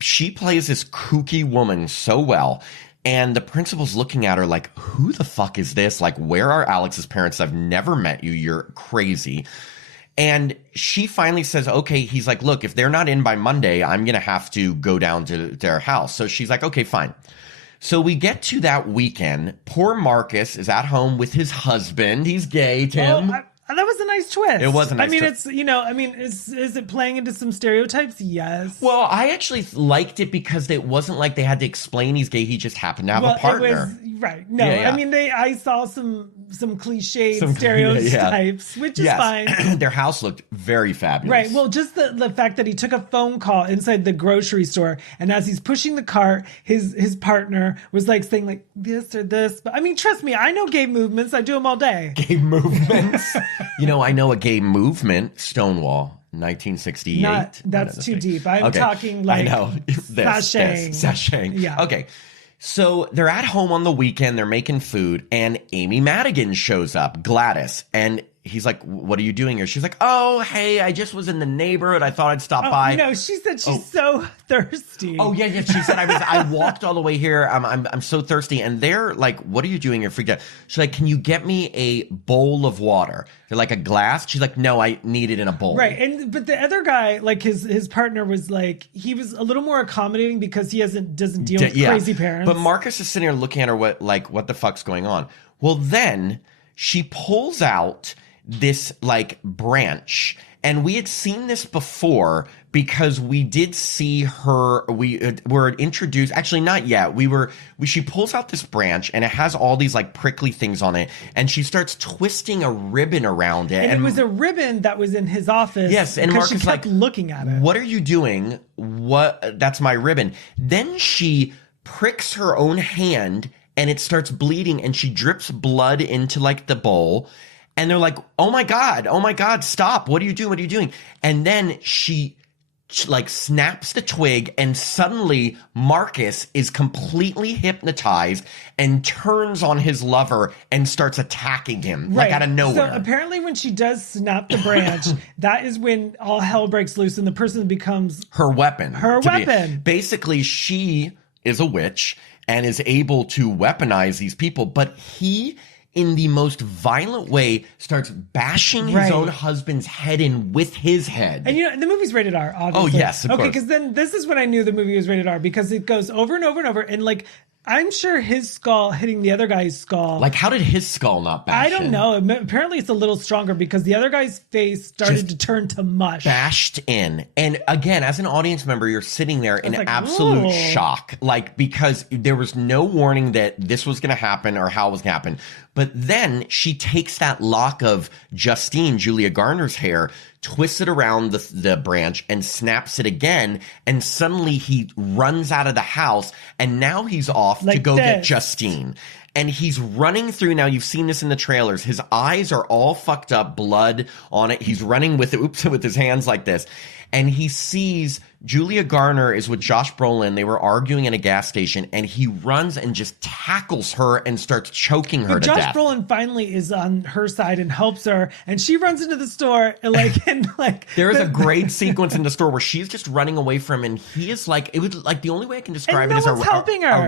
She plays this kooky woman so well. And the principal's looking at her like, who the fuck is this? Like, where are Alex's parents? I've never met you. You're crazy. And she finally says, okay, he's like, look, if they're not in by Monday, I'm going to have to go down to their house. So she's like, okay, fine. So we get to that weekend. Poor Marcus is at home with his husband. He's gay, Tim. Well, that was a nice twist. It was a nice twist. Is it playing into some stereotypes? Yes. Well, I actually liked it because it wasn't like they had to explain he's gay. He just happened to have a partner. Right. No, yeah. I mean, I saw some cliched stereotypes, which is fine. Their house looked very fabulous. Right. Well, just the fact that he took a phone call inside the grocery store, and as he's pushing the cart, his partner was like saying like this or this. But I mean, trust me, I know gay movements. I do them all day. Gay movements. I know a gay movement, Stonewall. 1968. That's too deep. I'm talking like I know. Sashaying. Yeah. Okay. So they're at home on the weekend. They're making food, and Amy Madigan shows up, Gladys, and he's like, what are you doing here? She's like, oh, hey, I just was in the neighborhood. I thought I'd stop by. No, she said she's so thirsty. Oh, yeah. She said, I walked all the way here. I'm so thirsty. And they're like, what are you doing here? Freaked out. She's like, can you get me a bowl of water? They're like, a glass? She's like, no, I need it in a bowl. Right. But the other guy, like his partner was like, he was a little more accommodating because he doesn't deal with crazy parents. But Marcus is sitting there looking at her, what the fuck's going on? Well, then she pulls out this like branch, And we had seen this before because we did see her. We were introduced. Actually, not yet. She pulls out this branch and it has all these like prickly things on it, and she starts twisting a ribbon around it. And it was a ribbon that was in his office. Yes, and Mark is like, looking at it. "What are you doing? What? That's my ribbon." Then she pricks her own hand and it starts bleeding, and she drips blood into like the bowl. And they're like, oh my God, stop. What are you doing? What are you doing? And then she like snaps the twig, and suddenly Marcus is completely hypnotized and turns on his lover and starts attacking him like out of nowhere. So apparently when she does snap the branch, that is when all hell breaks loose and the person becomes her weapon. Basically, she is a witch and is able to weaponize these people, but he, in the most violent way, starts bashing his own husband's head in with his head. And the movie's rated R, obviously. Oh, yes, of course. Okay, because then this is when I knew the movie was rated R, because it goes over and over and over, and like, I'm sure his skull hitting the other guy's skull. Like, how did his skull not bash I don't know. Apparently it's a little stronger because the other guy's face started to turn to mush. Bashed in. And again, as an audience member, you're sitting there in absolute shock. Like, because there was no warning that this was going to happen or how it was going to happen. But then she takes that lock of Justine, Julia Garner's hair, twists it around the branch and snaps it again. And suddenly he runs out of the house, and now he's off to go get Justine. And he's running through. Now, you've seen this in the trailers. His eyes are all fucked up, blood on it. He's running with his hands like this. And he sees Julia Garner is with Josh Brolin. They were arguing in a gas station, and he runs and just tackles her and starts choking her to death. Josh Brolin finally is on her side and helps her, and she runs into the store there is a great sequence in the store where she's just running away from him, and he is like, it was like the only way I can describe it is a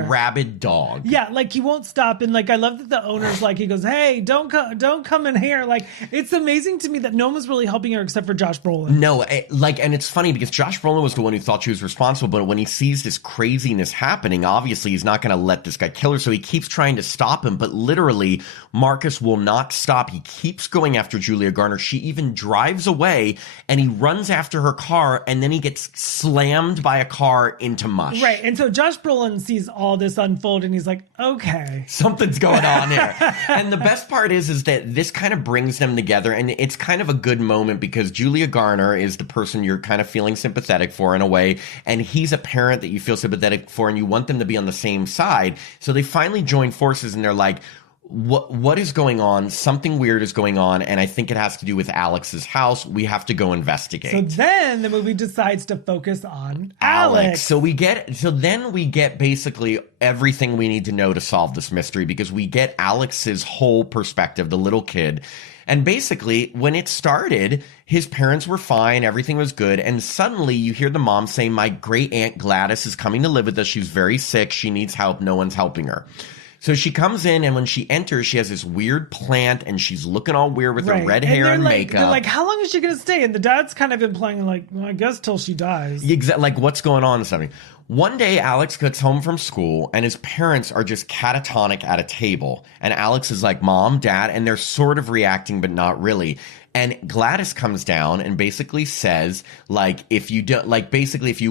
rabid dog. Yeah, like he won't stop, and like I love that the owner's like, he goes, "Hey, don't come in here." Like, it's amazing to me that no one was really helping her except for Josh Brolin. No, and it's funny because Josh Brolin was the one who thought she was responsible, but when he sees this craziness happening, obviously he's not going to let this guy kill her, so he keeps trying to stop him, but literally Marcus will not stop. He keeps going after Julia Garner. She even drives away, and he runs after her car, and then he gets slammed by a car into mush. Right, and so Josh Brolin sees all this unfold, and he's like, okay, something's going on here. And the best part is that this kind of brings them together, and it's kind of a good moment because Julia Garner is the person you're kind of feeling sympathetic for in a way, and he's a parent that you feel sympathetic for, and you want them to be on the same side. So they finally join forces, and they're like, what is going on? Something weird is going on, and I think it has to do with Alex's house. We have to go investigate. So then the movie decides to focus on Alex. So then we get basically everything we need to know to solve this mystery, because we get Alex's whole perspective, the little kid. And basically, when it started, his parents were fine, everything was good, and suddenly you hear the mom say, "My great aunt Gladys is coming to live with us. She's very sick. She needs help. No one's helping her." So she comes in, and when she enters, she has this weird plant, and she's looking all weird with her red hair and makeup. They're like, how long is she going to stay? And the dad's kind of implying, like, well, I guess till she dies. Exactly. Like, what's going on or something. One day, Alex gets home from school, and his parents are just catatonic at a table. And Alex is like, "Mom, Dad," and they're sort of reacting, but not really. And Gladys comes down and basically says, like, if you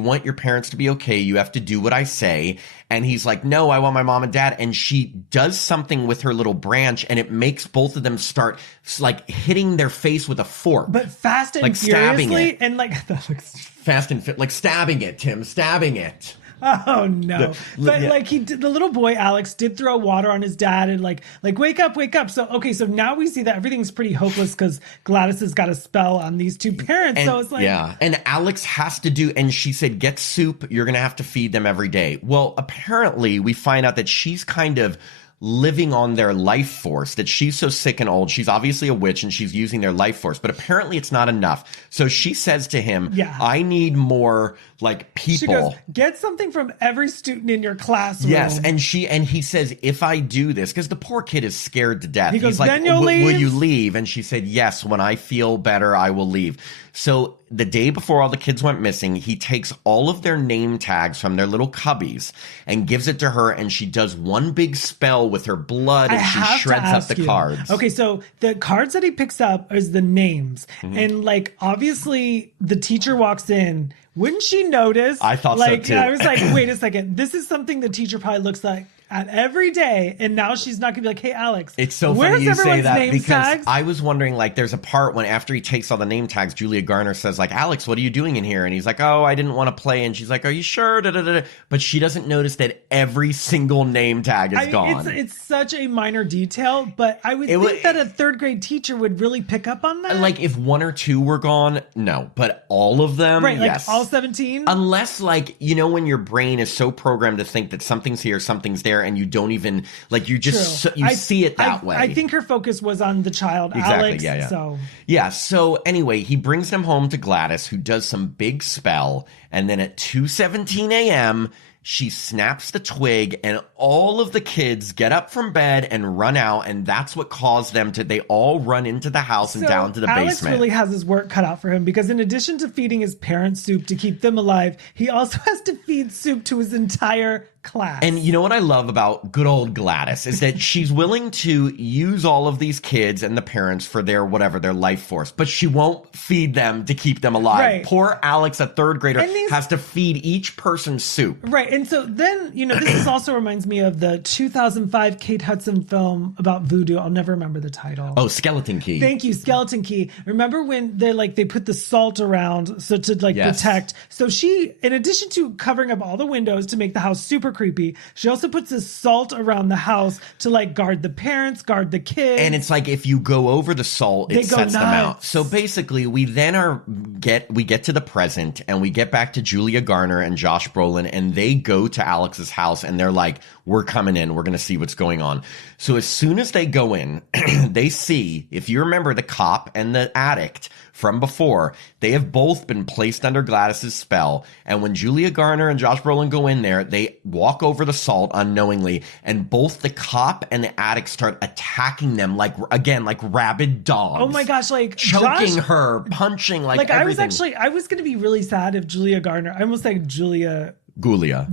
want your parents to be okay, you have to do what I say. And he's like, "No, I want my mom and dad." And she does something with her little branch, and it makes both of them start like hitting their face with a fork. But fast and like stabbing it. And like that looks fast and like stabbing it, Tim, stabbing it. Oh no! Like the little boy Alex did throw water on his dad and like wake up. So so now we see that everything's pretty hopeless because Gladys has got a spell on these two parents. So it's like, yeah, and Alex has to do. And she said, "Get soup. You're gonna have to feed them every day." Well, apparently we find out that she's kind of living on their life force, that she's so sick and old. She's obviously a witch, and she's using their life force, but apparently it's not enough. So she says to him, "I need more like people." She goes, "Get something from every student in your classroom." Yes, and he says, "If I do this," because the poor kid is scared to death. He goes, He's like, "Then you'll leave?" "Will you leave?" And she said, "Yes, when I feel better, I will leave." So the day before all the kids went missing, he takes all of their name tags from their little cubbies and gives it to her, and she does one big spell with her blood, and she have to shreds up ask the you. cards. Okay, so the cards that he picks up is the names. Mm-hmm. And like obviously the teacher walks in. Wouldn't she notice? I thought so, too. I was like, wait a second. This is something the teacher probably looks like at every day, and now she's not gonna be like, hey Alex, It's so where's funny you say everyone's that name because tags? I was wondering, like, there's a part when after he takes all the name tags, Julia Garner says, like, Alex, what are you doing in here? And he's like, oh, I didn't want to play. And she's like, are you sure? Da, da, da, da. But she doesn't notice that every single name tag is gone. It's such a minor detail, but I would think that a third grade teacher would really pick up on that. Like, if one or two were gone, no. But all of them, right, like yes. all 17? Unless, like, you know, when your brain is so programmed to think that something's here, something's there, and you don't even, like, you just, you see it that way. I think her focus was on the child, Exactly, Alex. yeah. So. Yeah, so anyway, he brings them home to Gladys, who does some big spell, and then at 2:17 a.m., she snaps the twig, and all of the kids get up from bed and run out, and that's what caused them to, they all run into the house and down to the Alex basement. really has his work cut out for him, because in addition to feeding his parents soup to keep them alive, he also has to feed soup to his entire class. And you know what I love about good old Gladys is that she's willing to use all of these kids and the parents for their whatever, their life force, but she won't feed them to keep them alive. Right. Poor Alex, a third grader, has to feed each person soup. Right. And so then, you know, this also reminds me of the 2005 Kate Hudson film about voodoo. I'll never remember the title. Oh, Skeleton Key. Thank you, Skeleton Key. Remember when they put the salt around so to protect. So she, in addition to covering up all the windows to make the house super creepy, she also puts this salt around the house to like guard the parents, guard the kids. And it's like if you go over the salt, it sets them out. So basically, we then get to the present, and we get back to Julia Garner and Josh Brolin, and they go to Alex's house, and they're like, we're coming in, we're going to see what's going on. So as soon as they go in, they see, if you remember the cop and the addict from before, they have both been placed under Gladys's spell. And when Julia Garner and Josh Brolin go in there, they walk over the salt unknowingly, and both the cop and the addict start attacking them like rabid dogs. Oh my gosh, like choking her, punching, like everything. I was going to be really sad if Julia Garner, I almost like Julia Gulia.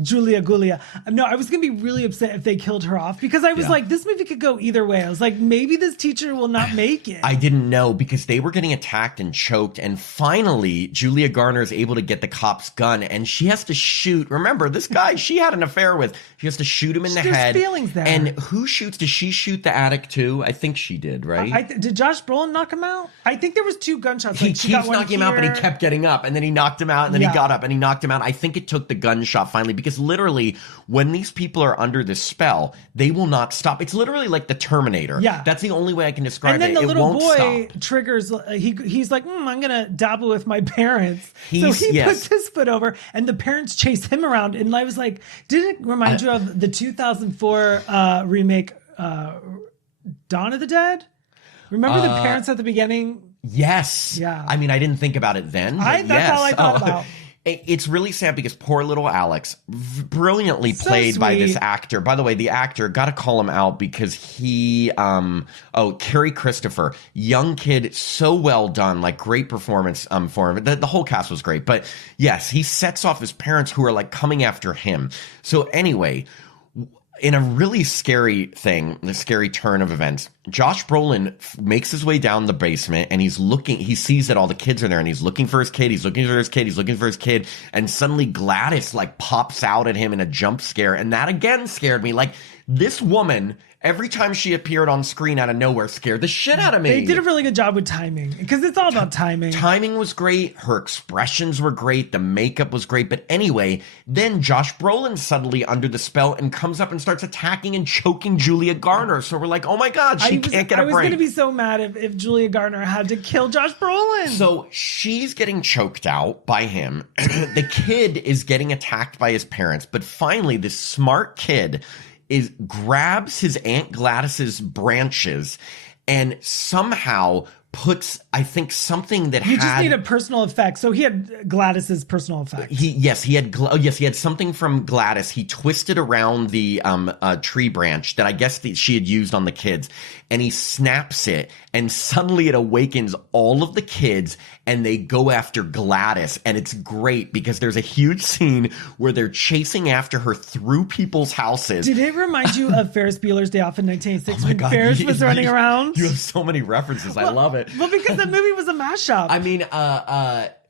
No, I was going to be really upset if they killed her off, because I was like, this movie could go either way. I was like, maybe this teacher will not make it. I didn't know, because they were getting attacked and choked. And finally, Julia Garner is able to get the cop's gun, and she has to shoot. Remember, this guy she had an affair with. She has to shoot him in the head. There's feelings there. And who shoots? Does she shoot the addict too? I think she did, right? Did Josh Brolin knock him out? I think there was 2 gunshots. He keeps knocking him out, but he kept getting up, and then he knocked him out, and then he got up, and he knocked him out. I think it took the gunshot finally, because literally, when these people are under this spell, they will not stop. It's literally like the Terminator. Yeah. That's the only way I can describe it. And then the little boy stop. triggers, he's like, I'm going to dabble with my parents. So he puts his foot over, and the parents chase him around. And I was like, did it remind you of the 2004 remake, Dawn of the Dead? Remember the parents at the beginning? Yes. Yeah. I mean, I didn't think about it then. That's all I thought about. It's really sad because poor little Alex, brilliantly played by this actor. By the way, the actor, got to call him out because he, Carrie Christopher, young kid, so well done, like great performance for him. The whole cast was great. But yes, he sets off his parents who are like coming after him. So anyway, in a really scary thing, the scary turn of events, Josh Brolin makes his way down the basement, and he sees that all the kids are there, and he's looking for his kid, and suddenly Gladys like pops out at him in a jump scare, and that again scared me. Like, this woman, every time she appeared on screen out of nowhere, scared the shit out of me. They did a really good job with timing, because it's all about timing. Timing was great. Her expressions were great. The makeup was great. But anyway, then Josh Brolin's suddenly under the spell and comes up and starts attacking and choking Julia Garner. So we're like, oh my God, she can't get a break. I was going to be so mad if Julia Garner had to kill Josh Brolin. So she's getting choked out by him. The kid is getting attacked by his parents. But finally, this smart kid grabs his Aunt Gladys's branches and somehow puts, I think, something that You just need a personal effect. So he had Gladys's personal effect. He had something from Gladys. He twisted around the tree branch that I guess she had used on the kids, and he snaps it, and suddenly it awakens all of the kids, and they go after Gladys, and it's great because there's a huge scene where they're chasing after her through people's houses. Did it remind you of Ferris Bueller's Day Off in 1986 when Ferris was running around? You have so many references. I love it. Well, because the movie was a mashup. I mean,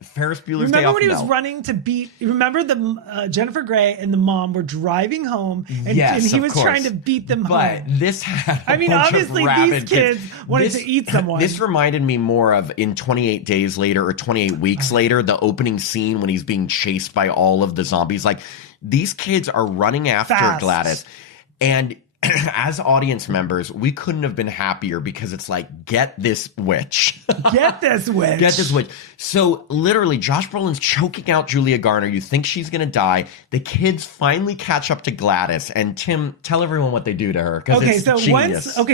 Ferris Bueller's Day Off. Remember when he was running to beat? Remember the Jennifer Grey and the mom were driving home, and he was trying to beat them home. But this had obviously these kids wanted to eat someone. This reminded me more of in 28 Days Later or 28 Weeks Later, the opening scene when he's being chased by all of the zombies. Like, these kids are running after Gladys, and as audience members, we couldn't have been happier because it's like, get this witch. Get this witch. Get this witch. So literally, Josh Brolin's choking out Julia Garner. You think she's going to die. The kids finally catch up to Gladys. And Tim, tell everyone what they do to her. Okay,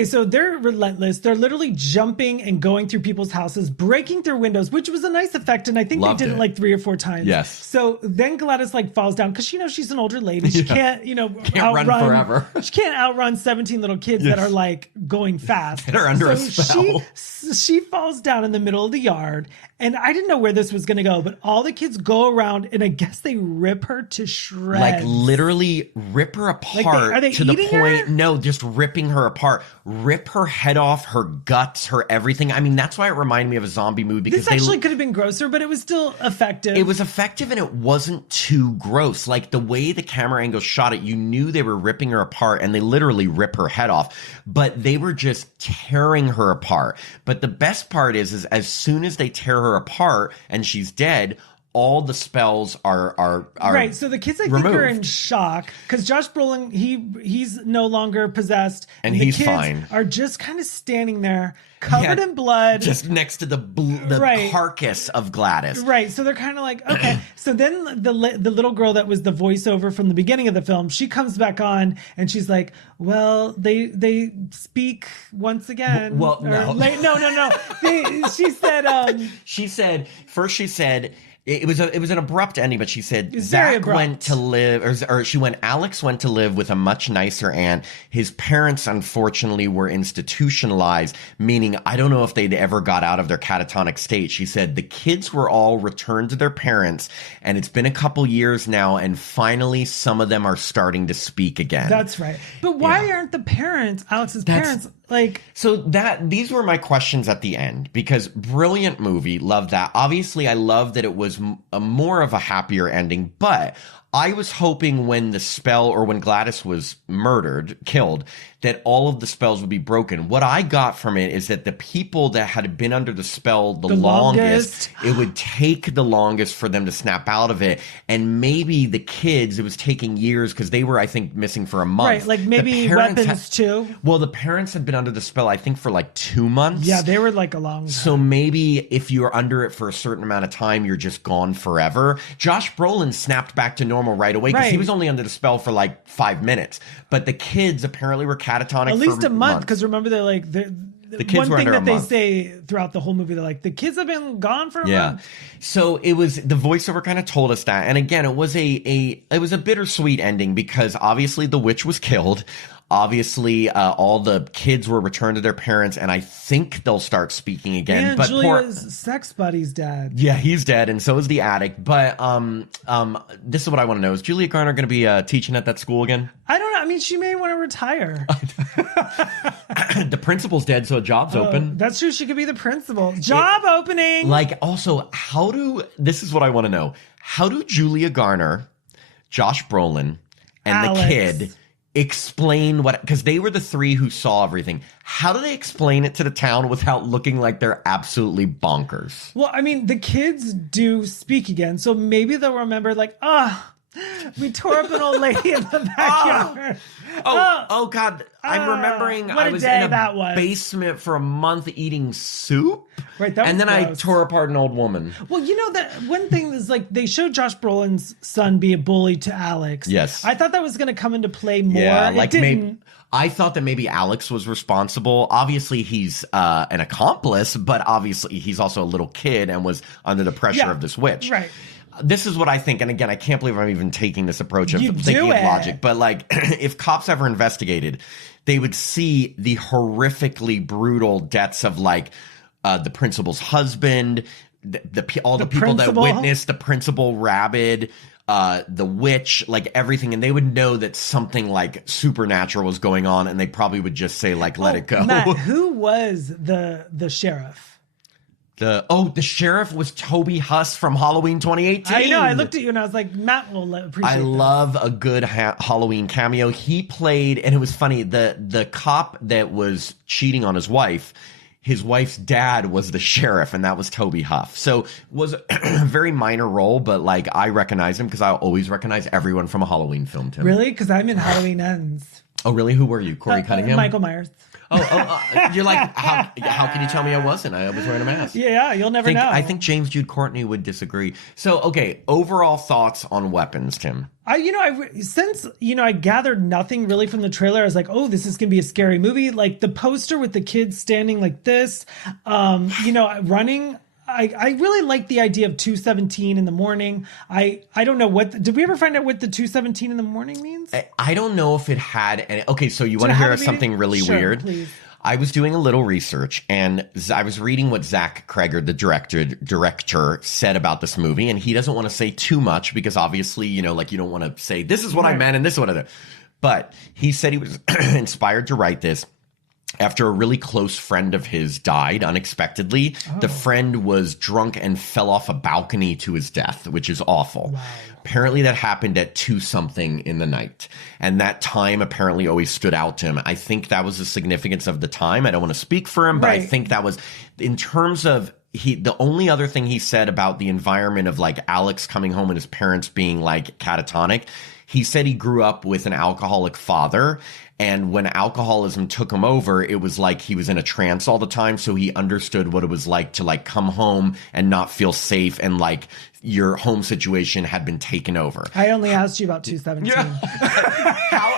so they're relentless. They're literally jumping and going through people's houses, breaking through windows, which was a nice effect. And I think they did it like 3 or 4 times. Yes. So then Gladys like falls down because she's an older lady. She can't, run forever. She can't outrun 17 little kids that are like going fast. That are under a spell. She falls down in the middle of the yard, and I didn't know where this was going to go, but all the kids go around, and I guess they rip her to shreds. Like literally rip her apart are they to the eating point. her? No, just ripping her apart. Rip her head off, her guts, her everything. I mean, that's why it reminded me of a zombie movie. Because this actually could have been grosser, but it was still effective. It was effective, and it wasn't too gross. Like the way the camera angle shot it, you knew they were ripping her apart, and they literally rip her head off. But they were just tearing her apart. But the best part is as soon as they tear her apart and she's dead, all the spells are right. So the kids, I think, are in shock because Josh Brolin, he's no longer possessed, and the he's kids fine. Are just kind of standing there, covered in blood, just next to the carcass of Gladys. Right. So they're kind of like, okay. So then the little girl that was the voiceover from the beginning of the film, she comes back on and she's like, well, they speak once again. Well, no. She said. She said. It was an abrupt ending, but she said Zach went to live, Alex went to live with a much nicer aunt. His parents, unfortunately, were institutionalized, meaning I don't know if they'd ever got out of their catatonic state. She said the kids were all returned to their parents, and it's been a couple years now, and finally some of them are starting to speak again. That's right. But why aren't the parents, Alex's parents, like... So these were my questions at the end, because brilliant movie, love that. Obviously, I love that it was a more of a happier ending, but I was hoping when the spell, or when Gladys was killed, that all of the spells would be broken. What I got from it is that the people that had been under the spell the longest, it would take the longest for them to snap out of it. And maybe the kids, it was taking years because they were, I think, missing for a month. Right, like maybe weapons too. Well, the parents had been under the spell, I think, for like 2 months. Yeah, they were like a long time. So maybe if you're under it for a certain amount of time, you're just gone forever. Josh Brolin snapped back to normal right away because he was only under the spell for like 5 minutes. But the kids apparently were catatonic at least for a month, because remember they're like the kids one thing that they say throughout the whole movie, they're like, the kids have been gone for a month. So it was, the voiceover kind of told us that. And again, it was a bittersweet ending because obviously the witch was killed. Obviously, all the kids were returned to their parents, and I think they'll start speaking again. And but Julia's sex buddy's dead. Yeah, he's dead, and so is the addict. But this is what I want to know: is Julia Garner going to be teaching at that school again? I don't know. I mean, she may want to retire. The principal's dead, so a job's open. That's true. She could be the principal. Job opening. Like, also, this is what I want to know: how do Julia Garner, Josh Brolin, and Alex. the kid explain what, because they were the three who saw everything. How do they explain it to the town without looking like they're absolutely bonkers? Well, I mean, the kids do speak again, so maybe they'll remember, like, We tore up an old lady in the backyard. Oh God. I'm remembering what I a was day in a that was. basement for a month eating soup. Right, that and was then I gross. tore apart an old woman. Well, you know that one thing is like they showed Josh Brolin's son be a bully to Alex. Yes. I thought that was going to come into play more. Yeah, It like didn't. maybe I thought that maybe Alex was responsible. Obviously, he's an accomplice, but obviously he's also a little kid and was under the pressure of this witch. Right. This is what I think, and again, I can't believe I'm even taking this approach of You thinking do of it. logic. But like, if cops ever investigated, they would see the horrifically brutal deaths of like the principal's husband, all the people principal? that witnessed, the principal rabid, the witch, like everything, and they would know that something like supernatural was going on, and they probably would just say like, "Let it go." Matt, who was the sheriff? The sheriff was Toby Huss from Halloween 2018. I know. I looked at you and I was like, Matt will appreciate I this. love a good Halloween cameo. He played, and it was funny, the cop that was cheating on his wife's dad was the sheriff, and that was Toby Huff. So it was a very minor role, but like I recognize him because I always recognize everyone from a Halloween film, Tim. Really? Because I'm in Halloween Ends. Oh, really? Who were you? Corey Cunningham? Michael Myers. You're like, how can you tell me I wasn't? I was wearing a mask. Yeah, you'll never know. I think James Jude Courtney would disagree. So, okay, overall thoughts on weapons, Tim. Since I gathered nothing really from the trailer. I was like, oh, this is gonna be a scary movie. Like the poster with the kids standing like this, running. I really like the idea of 2:17 in the morning. I don't know did we ever find out what the 2:17 in the morning means? I don't know if it had any. Okay, so you want to hear something really weird? Please. I was doing a little research and I was reading what Zach Cregger, the director, said about this movie, and he doesn't want to say too much because obviously, you don't want to say this is what I meant and this is what I did. But he said he was inspired to write this after a really close friend of his died unexpectedly. The friend was drunk and fell off a balcony to his death, which is awful. Wow. Apparently that happened at 2-something in the night. And that time apparently always stood out to him. I think that was the significance of the time. I don't want to speak for him, but I think that was in terms of the only other thing he said about the environment of like Alex coming home and his parents being like catatonic. He said he grew up with an alcoholic father. And when alcoholism took him over, it was like he was in a trance all the time. So he understood what it was like to like come home and not feel safe and like your home situation had been taken over. I only asked you about 2:17. Yeah.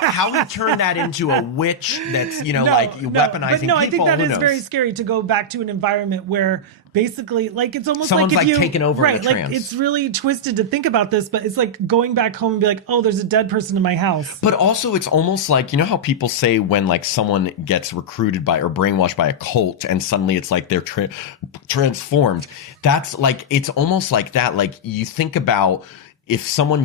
how he turned that into a witch that's, weaponizing people. I think that Who is knows? very scary to go back to an environment where basically like it's almost Someone's like if you taken over in a like trance. it's really twisted to think about this, but it's like going back home and be like, oh, there's a dead person in my house. But also it's almost like, how people say when like someone gets recruited by or brainwashed by a cult and suddenly it's like they're transformed. That's like, it's almost like that. Like you think about if someone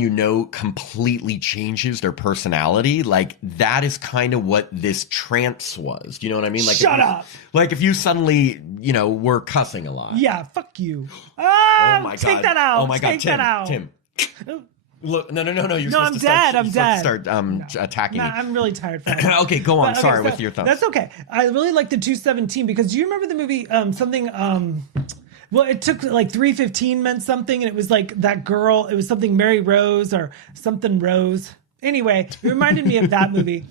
completely changes their personality, like that is kind of what this trance was. Do you know what I mean? Like Shut up. Like if you suddenly, were cussing a lot. Yeah, fuck you. Oh my God. Take that out. Oh my God, Take Tim, that out. Tim. Look, no. You're No, I'm dead. I'm dead. Start attacking me. I'm really tired. Okay, go on. But, Sorry, with your thoughts. That's okay. I really like the 2:17 because do you remember the movie well, it took like 3:15 meant something, and it was like that girl. It was something Mary Rose or something Rose. Anyway, it reminded me of that movie.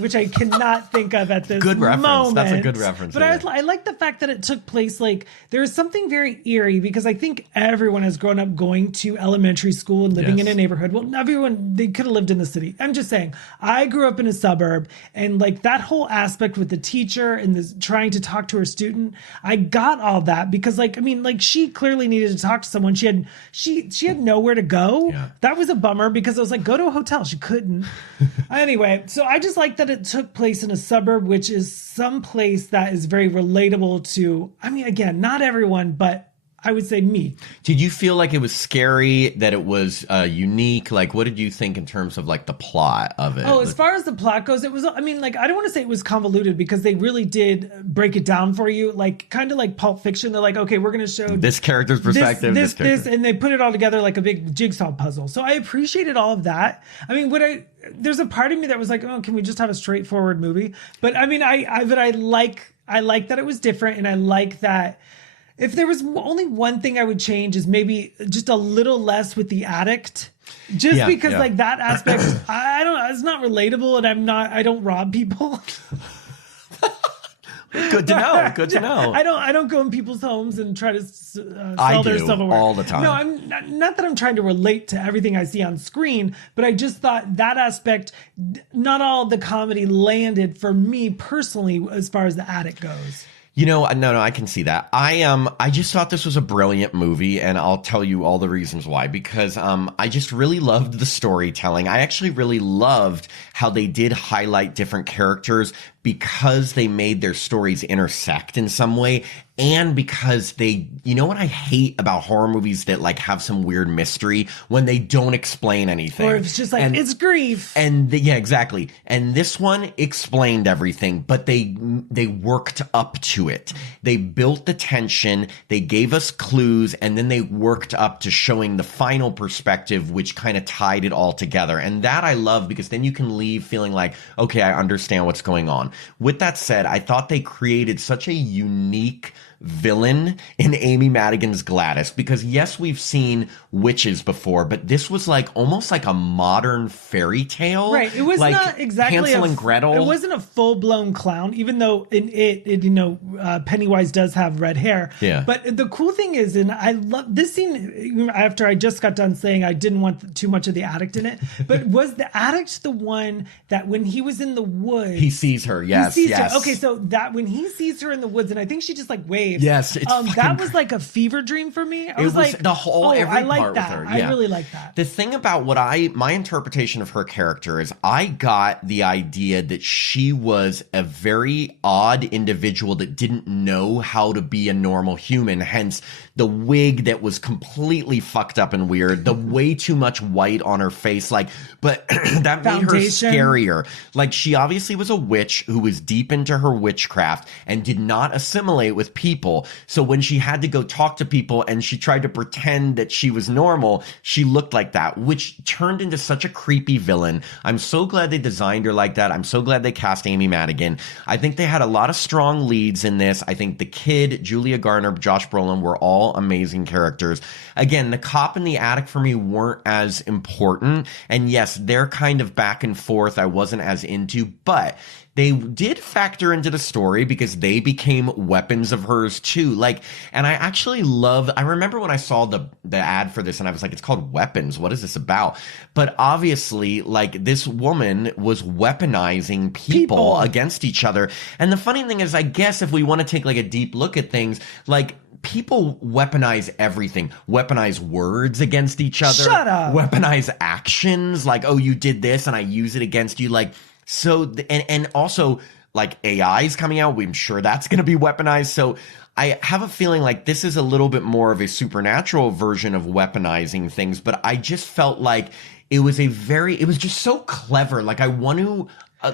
Which I cannot think of at this good reference. moment. That's a good reference. But I like the fact that it took place like there is something very eerie because I think everyone has grown up going to elementary school and living in a neighborhood. Well, everyone, they could have lived in the city. I'm just saying, I grew up in a suburb and like that whole aspect with the teacher and this trying to talk to her student, I got all that because she clearly needed to talk to someone. She had nowhere to go. Yeah. That was a bummer because I was like, go to a hotel. She couldn't. Anyway, so I just like that it took place in a suburb, which is some place that is very relatable to, again, not everyone, but I would say me. Did you feel like it was scary, that it was unique? Like, what did you think in terms of like the plot of it? Oh, as far as the plot goes, it was, I don't want to say it was convoluted because they really did break it down for you. Like, kind of like Pulp Fiction. They're like, okay, we're going to show this character's perspective, this, and they put it all together like a big jigsaw puzzle. So I appreciated all of that. There's a part of me that was like, oh, can we just have a straightforward movie? But I like that it was different, and I like that If there was only one thing I would change is maybe just a little less with the addict. Just because like that aspect, I don't, it's not relatable, and I don't rob people. Good to know. Good to know. I don't go in people's homes and try to sell their stuff away all the time. No, I'm not that I'm trying to relate to everything I see on screen, but I just thought that aspect, not all the comedy landed for me personally as far as the addict goes. You know, no, I can see that. I just thought this was a brilliant movie, and I'll tell you all the reasons why. Because I just really loved the storytelling. I actually really loved how they did highlight different characters because they made their stories intersect in some way, and because they, you know what I hate about horror movies that like have some weird mystery when they don't explain anything. Or it's just like, it's grief. And yeah, exactly. And this one explained everything, but they worked up to it. They built the tension, they gave us clues, and then they worked up to showing the final perspective, which kind of tied it all together. And that I love, because then you can leave feeling like, okay, I understand what's going on. With that said, I thought they created such a unique villain in Amy Madigan's Gladys, because yes, we've seen witches before, but this was like almost like a modern fairy tale. Right. It was like not exactly Hansel and Gretel. It wasn't a full-blown clown, even though in it you know, Pennywise does have red hair. Yeah. But the cool thing is, and I love this scene, after I just got done saying I didn't want too much of the addict in it, but was the addict the one that when he was in the woods, he sees her? Yes. He sees yes. her. Okay, so that when he sees her in the woods, and I think she just like waves. Yes, it's that was like a fever dream for me. I was like, the whole every I like part that. with her. Yeah. I really like that. The thing about my interpretation of her character is I got the idea that she was a very odd individual that didn't know how to be a normal human, hence the wig that was completely fucked up and weird, the way too much white on her face, like, but that made her scarier. Like, she obviously was a witch who was deep into her witchcraft and did not assimilate with people. So when she had to go talk to people and she tried to pretend that she was normal, she looked like that, which turned into such a creepy villain. I'm so glad they designed her like that. I'm so glad they cast Amy Madigan. I think they had a lot of strong leads in this. I think the kid, Julia Garner, Josh Brolin were all amazing characters. Again, the cop and the addict for me weren't as important. And yes, they're kind of back and forth I wasn't as into, but they did factor into the story because they became weapons of hers too. Like, and I remember when I saw the ad for this and I was like, it's called Weapons. What is this about? But obviously, like, this woman was weaponizing people against each other. And the funny thing is, I guess if we want to take like a deep look at things, like, people weaponize everything. Weaponize words against each other. Shut up. Weaponize actions. Like, oh, you did this and I use it against you. Like, so, and also, like, AI is coming out. I'm sure that's going to be weaponized. So I have a feeling like this is a little bit more of a supernatural version of weaponizing things. But I just felt like it was just so clever. Like, I want to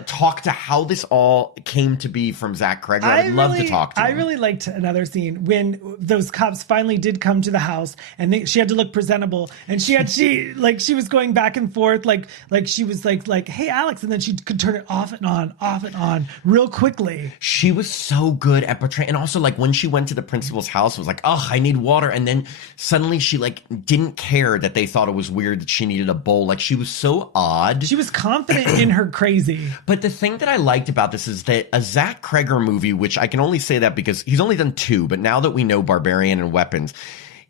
talk to how this all came to be from Zach Cregger. I'd love to talk to him. I really liked another scene when those cops finally did come to the house and she had to look presentable, and she was going back and forth like she was like, hey Alex, and then she could turn it off and on real quickly. She was so good at portraying, and also like when she went to the principal's house, was like, oh, I need water, and then suddenly she like didn't care that they thought it was weird that she needed a bowl. Like, she was so odd. She was confident in her crazy. But the thing that I liked about this is that a Zach Cregger movie, which I can only say that because he's only done 2, but now that we know Barbarian and Weapons,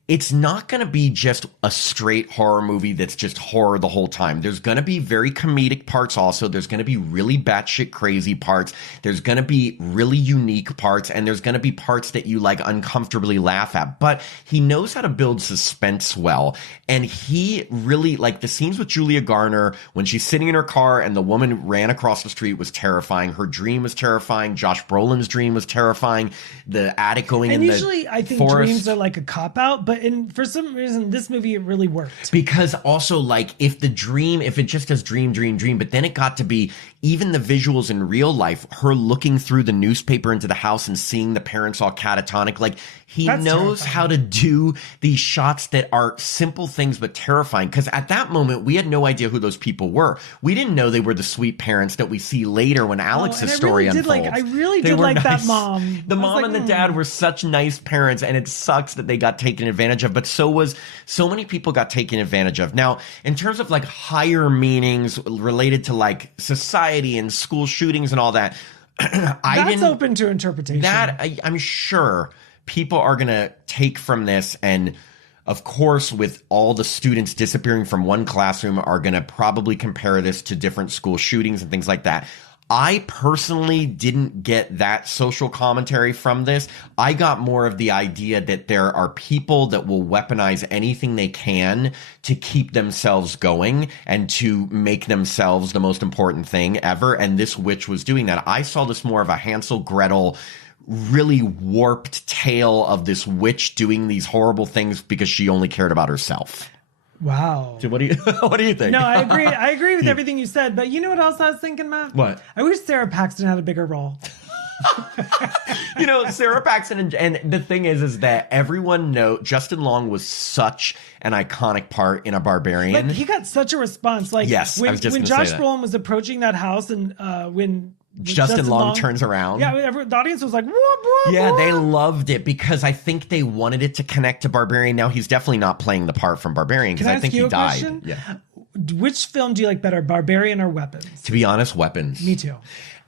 it's not going to be just a straight horror movie that's just horror the whole time. There's going to be very comedic parts also. There's going to be really batshit crazy parts. There's going to be really unique parts. And there's going to be parts that you like uncomfortably laugh at. But he knows how to build suspense well. And he really, like, the scenes with Julia Garner when she's sitting in her car and the woman ran across the street was terrifying. Her dream was terrifying. Josh Brolin's dream was terrifying. The attic going in the forest. And usually I think dreams are like a cop-out, but but for some reason, this movie, it really worked. Because also, like, if it just does dream, but then it got to be even the visuals in real life, her looking through the newspaper into the house and seeing the parents all catatonic, like, That's knows terrifying. How to do these shots that are simple things but terrifying. Because at that moment, we had no idea who those people were. We didn't know they were the sweet parents that we see later when Alex's story unfolds. I really did like nice. That mom. The mom and the dad were such nice parents, and it sucks that they got taken advantage of. But so many people got taken advantage of. Now, in terms of like higher meanings related to like society and school shootings and all that, that's open to interpretation. I'm sure people are going to take from this, and of course, with all the students disappearing from one classroom, are going to probably compare this to different school shootings and things like that. I personally didn't get that social commentary from this. I got more of the idea that there are people that will weaponize anything they can to keep themselves going and to make themselves the most important thing ever. And this witch was doing that. I saw this more of a Hansel Gretel, really warped tale of this witch doing these horrible things because she only cared about herself. Wow. So what do you think? No, I agree. I agree with everything you said. But you know what else I was thinking, Matt? What? I wish Sarah Paxton had a bigger role. Sarah Paxton, and the thing is that everyone Justin Long was such an iconic part in a Barbarian. Like, he got such a response. Like, yes, when Josh Brolin was approaching that house, and when Justin Long turns around. Yeah, the audience was like, what? Yeah, they loved it because I think they wanted it to connect to Barbarian. Now, he's definitely not playing the part from Barbarian because I think he died. Question? Yeah. Which film do you like better, Barbarian or Weapons? To be honest, Weapons. Me too.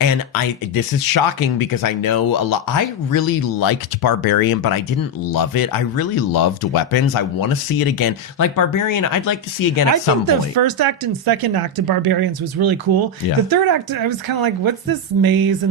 And this is shocking because I know a lot. I really liked Barbarian, but I didn't love it. I really loved Weapons. I want to see it again. Like Barbarian, I'd like to see again at some point. I think the first act and second act of Barbarians was really cool. Yeah. The third act, I was kind of like, what's this maze? I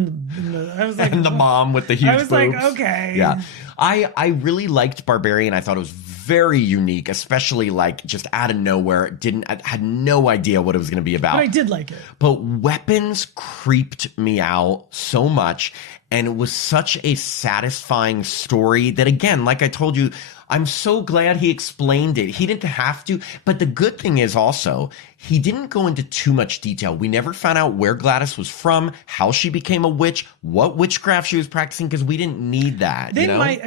was like, and the mom with the huge boobs. I was like, okay. Yeah. I really liked Barbarian. I thought it was very unique, especially like just out of nowhere. I had no idea what it was going to be about. But I did like it. But Weapons creeped me out so much. And it was such a satisfying story that, again, like I told you, I'm so glad he explained it. He didn't have to. But the good thing is also, he didn't go into too much detail. We never found out where Gladys was from, how she became a witch, what witchcraft she was practicing, because we didn't need that. They might,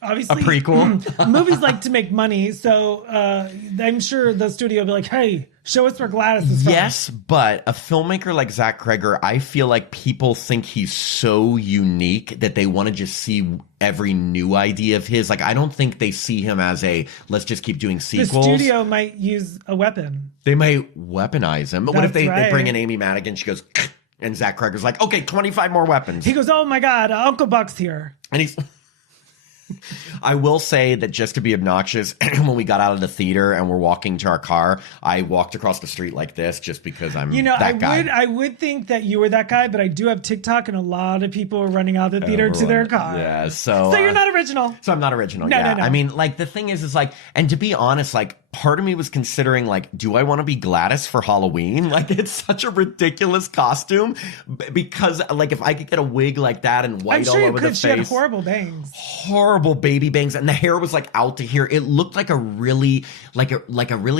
obviously. A prequel? Movies like to make money. So I'm sure the studio will be like, hey, show us where Gladys is from. Yes, but a filmmaker like Zach Cregger, I feel like people think he's so unique that they want to just see every new idea of his. Like, I don't think they see him as let's just keep doing sequels. The studio might use a weapon. They might weaponize him. But what if they bring in Amy Madigan? She goes, and Zach Cregger's like, okay, 25 more weapons. He goes, oh my God, Uncle Buck's here. And he's... I will say that just to be obnoxious, when we got out of the theater and we're walking to our car, I walked across the street like this just because I'm that guy. I would think that you were that guy, but I do have TikTok and a lot of people are running out of the theater to their car. Yeah, so you're not original. So I'm not original. No. I mean, like, the thing is like, and to be honest, like, part of me was considering, like, do I want to be Gladys for Halloween? Like, it's such a ridiculous costume because, like, if I could get a wig like that and white all over the face. She had horrible bangs. Horrible baby bangs, and the hair was like out to here. It looked like a really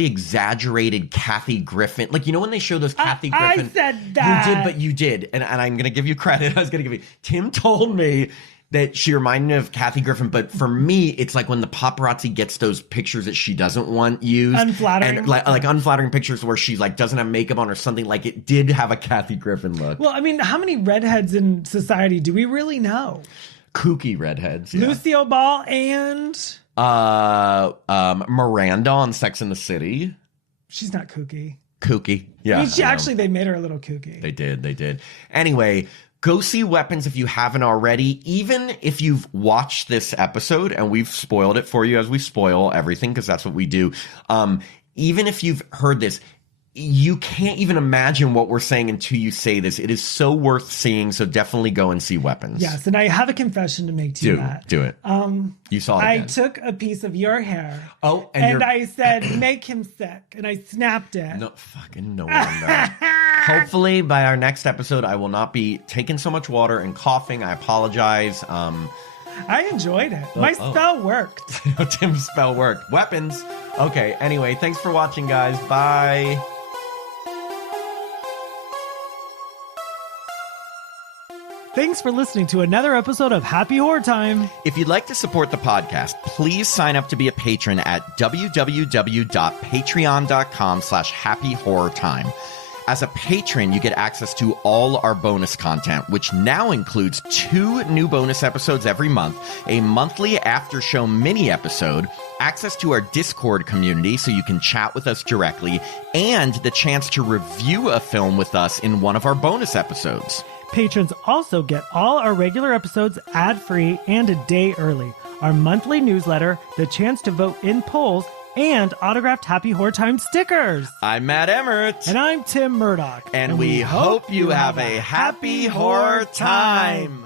exaggerated Kathy Griffin. Like, you know when they show those Kathy Griffin? I said that. You did. And I'm gonna give you credit. I was gonna give you. Tim told me that she reminded me of Kathy Griffin, but for me, it's like when the paparazzi gets those pictures that she doesn't want used. Unflattering. And like unflattering pictures where she like doesn't have makeup on or something. Like, it did have a Kathy Griffin look. Well, I mean, how many redheads in society do we really know? Kooky redheads. Yeah. Lucille Ball and Miranda on Sex and the City. She's not kooky. Kooky. Yeah. I mean, they made her a little kooky. They did. Anyway, go see Weapons if you haven't already. Even if you've watched this episode and we've spoiled it for you, as we spoil everything because that's what we do. Even if you've heard this, you can't even imagine what we're saying until you say this. It is so worth seeing, so definitely go and see Weapons. Yes, and I have a confession to make to you, Matt. Do it. You saw it again. I took a piece of your hair. Oh, and I said, make him sick, and I snapped it. No wonder. Hopefully, by our next episode, I will not be taking so much water and coughing. I apologize. I enjoyed it. My spell worked. Tim's spell worked. Weapons. Okay, anyway, thanks for watching, guys. Bye. Thanks for listening to another episode of Happy Horror Time. If you'd like to support the podcast, please sign up to be a patron at www.patreon.com/happyhorrortime. As a patron, you get access to all our bonus content, which now includes 2 new bonus episodes every month, a monthly after-show mini episode, access to our Discord community so you can chat with us directly, and the chance to review a film with us in one of our bonus episodes. Patrons also get all our regular episodes ad-free and a day early, our monthly newsletter, the chance to vote in polls, and autographed Happy Horror Time stickers. I'm Matt Emmert. And I'm Tim Murdoch. And we hope you have a happy horror time.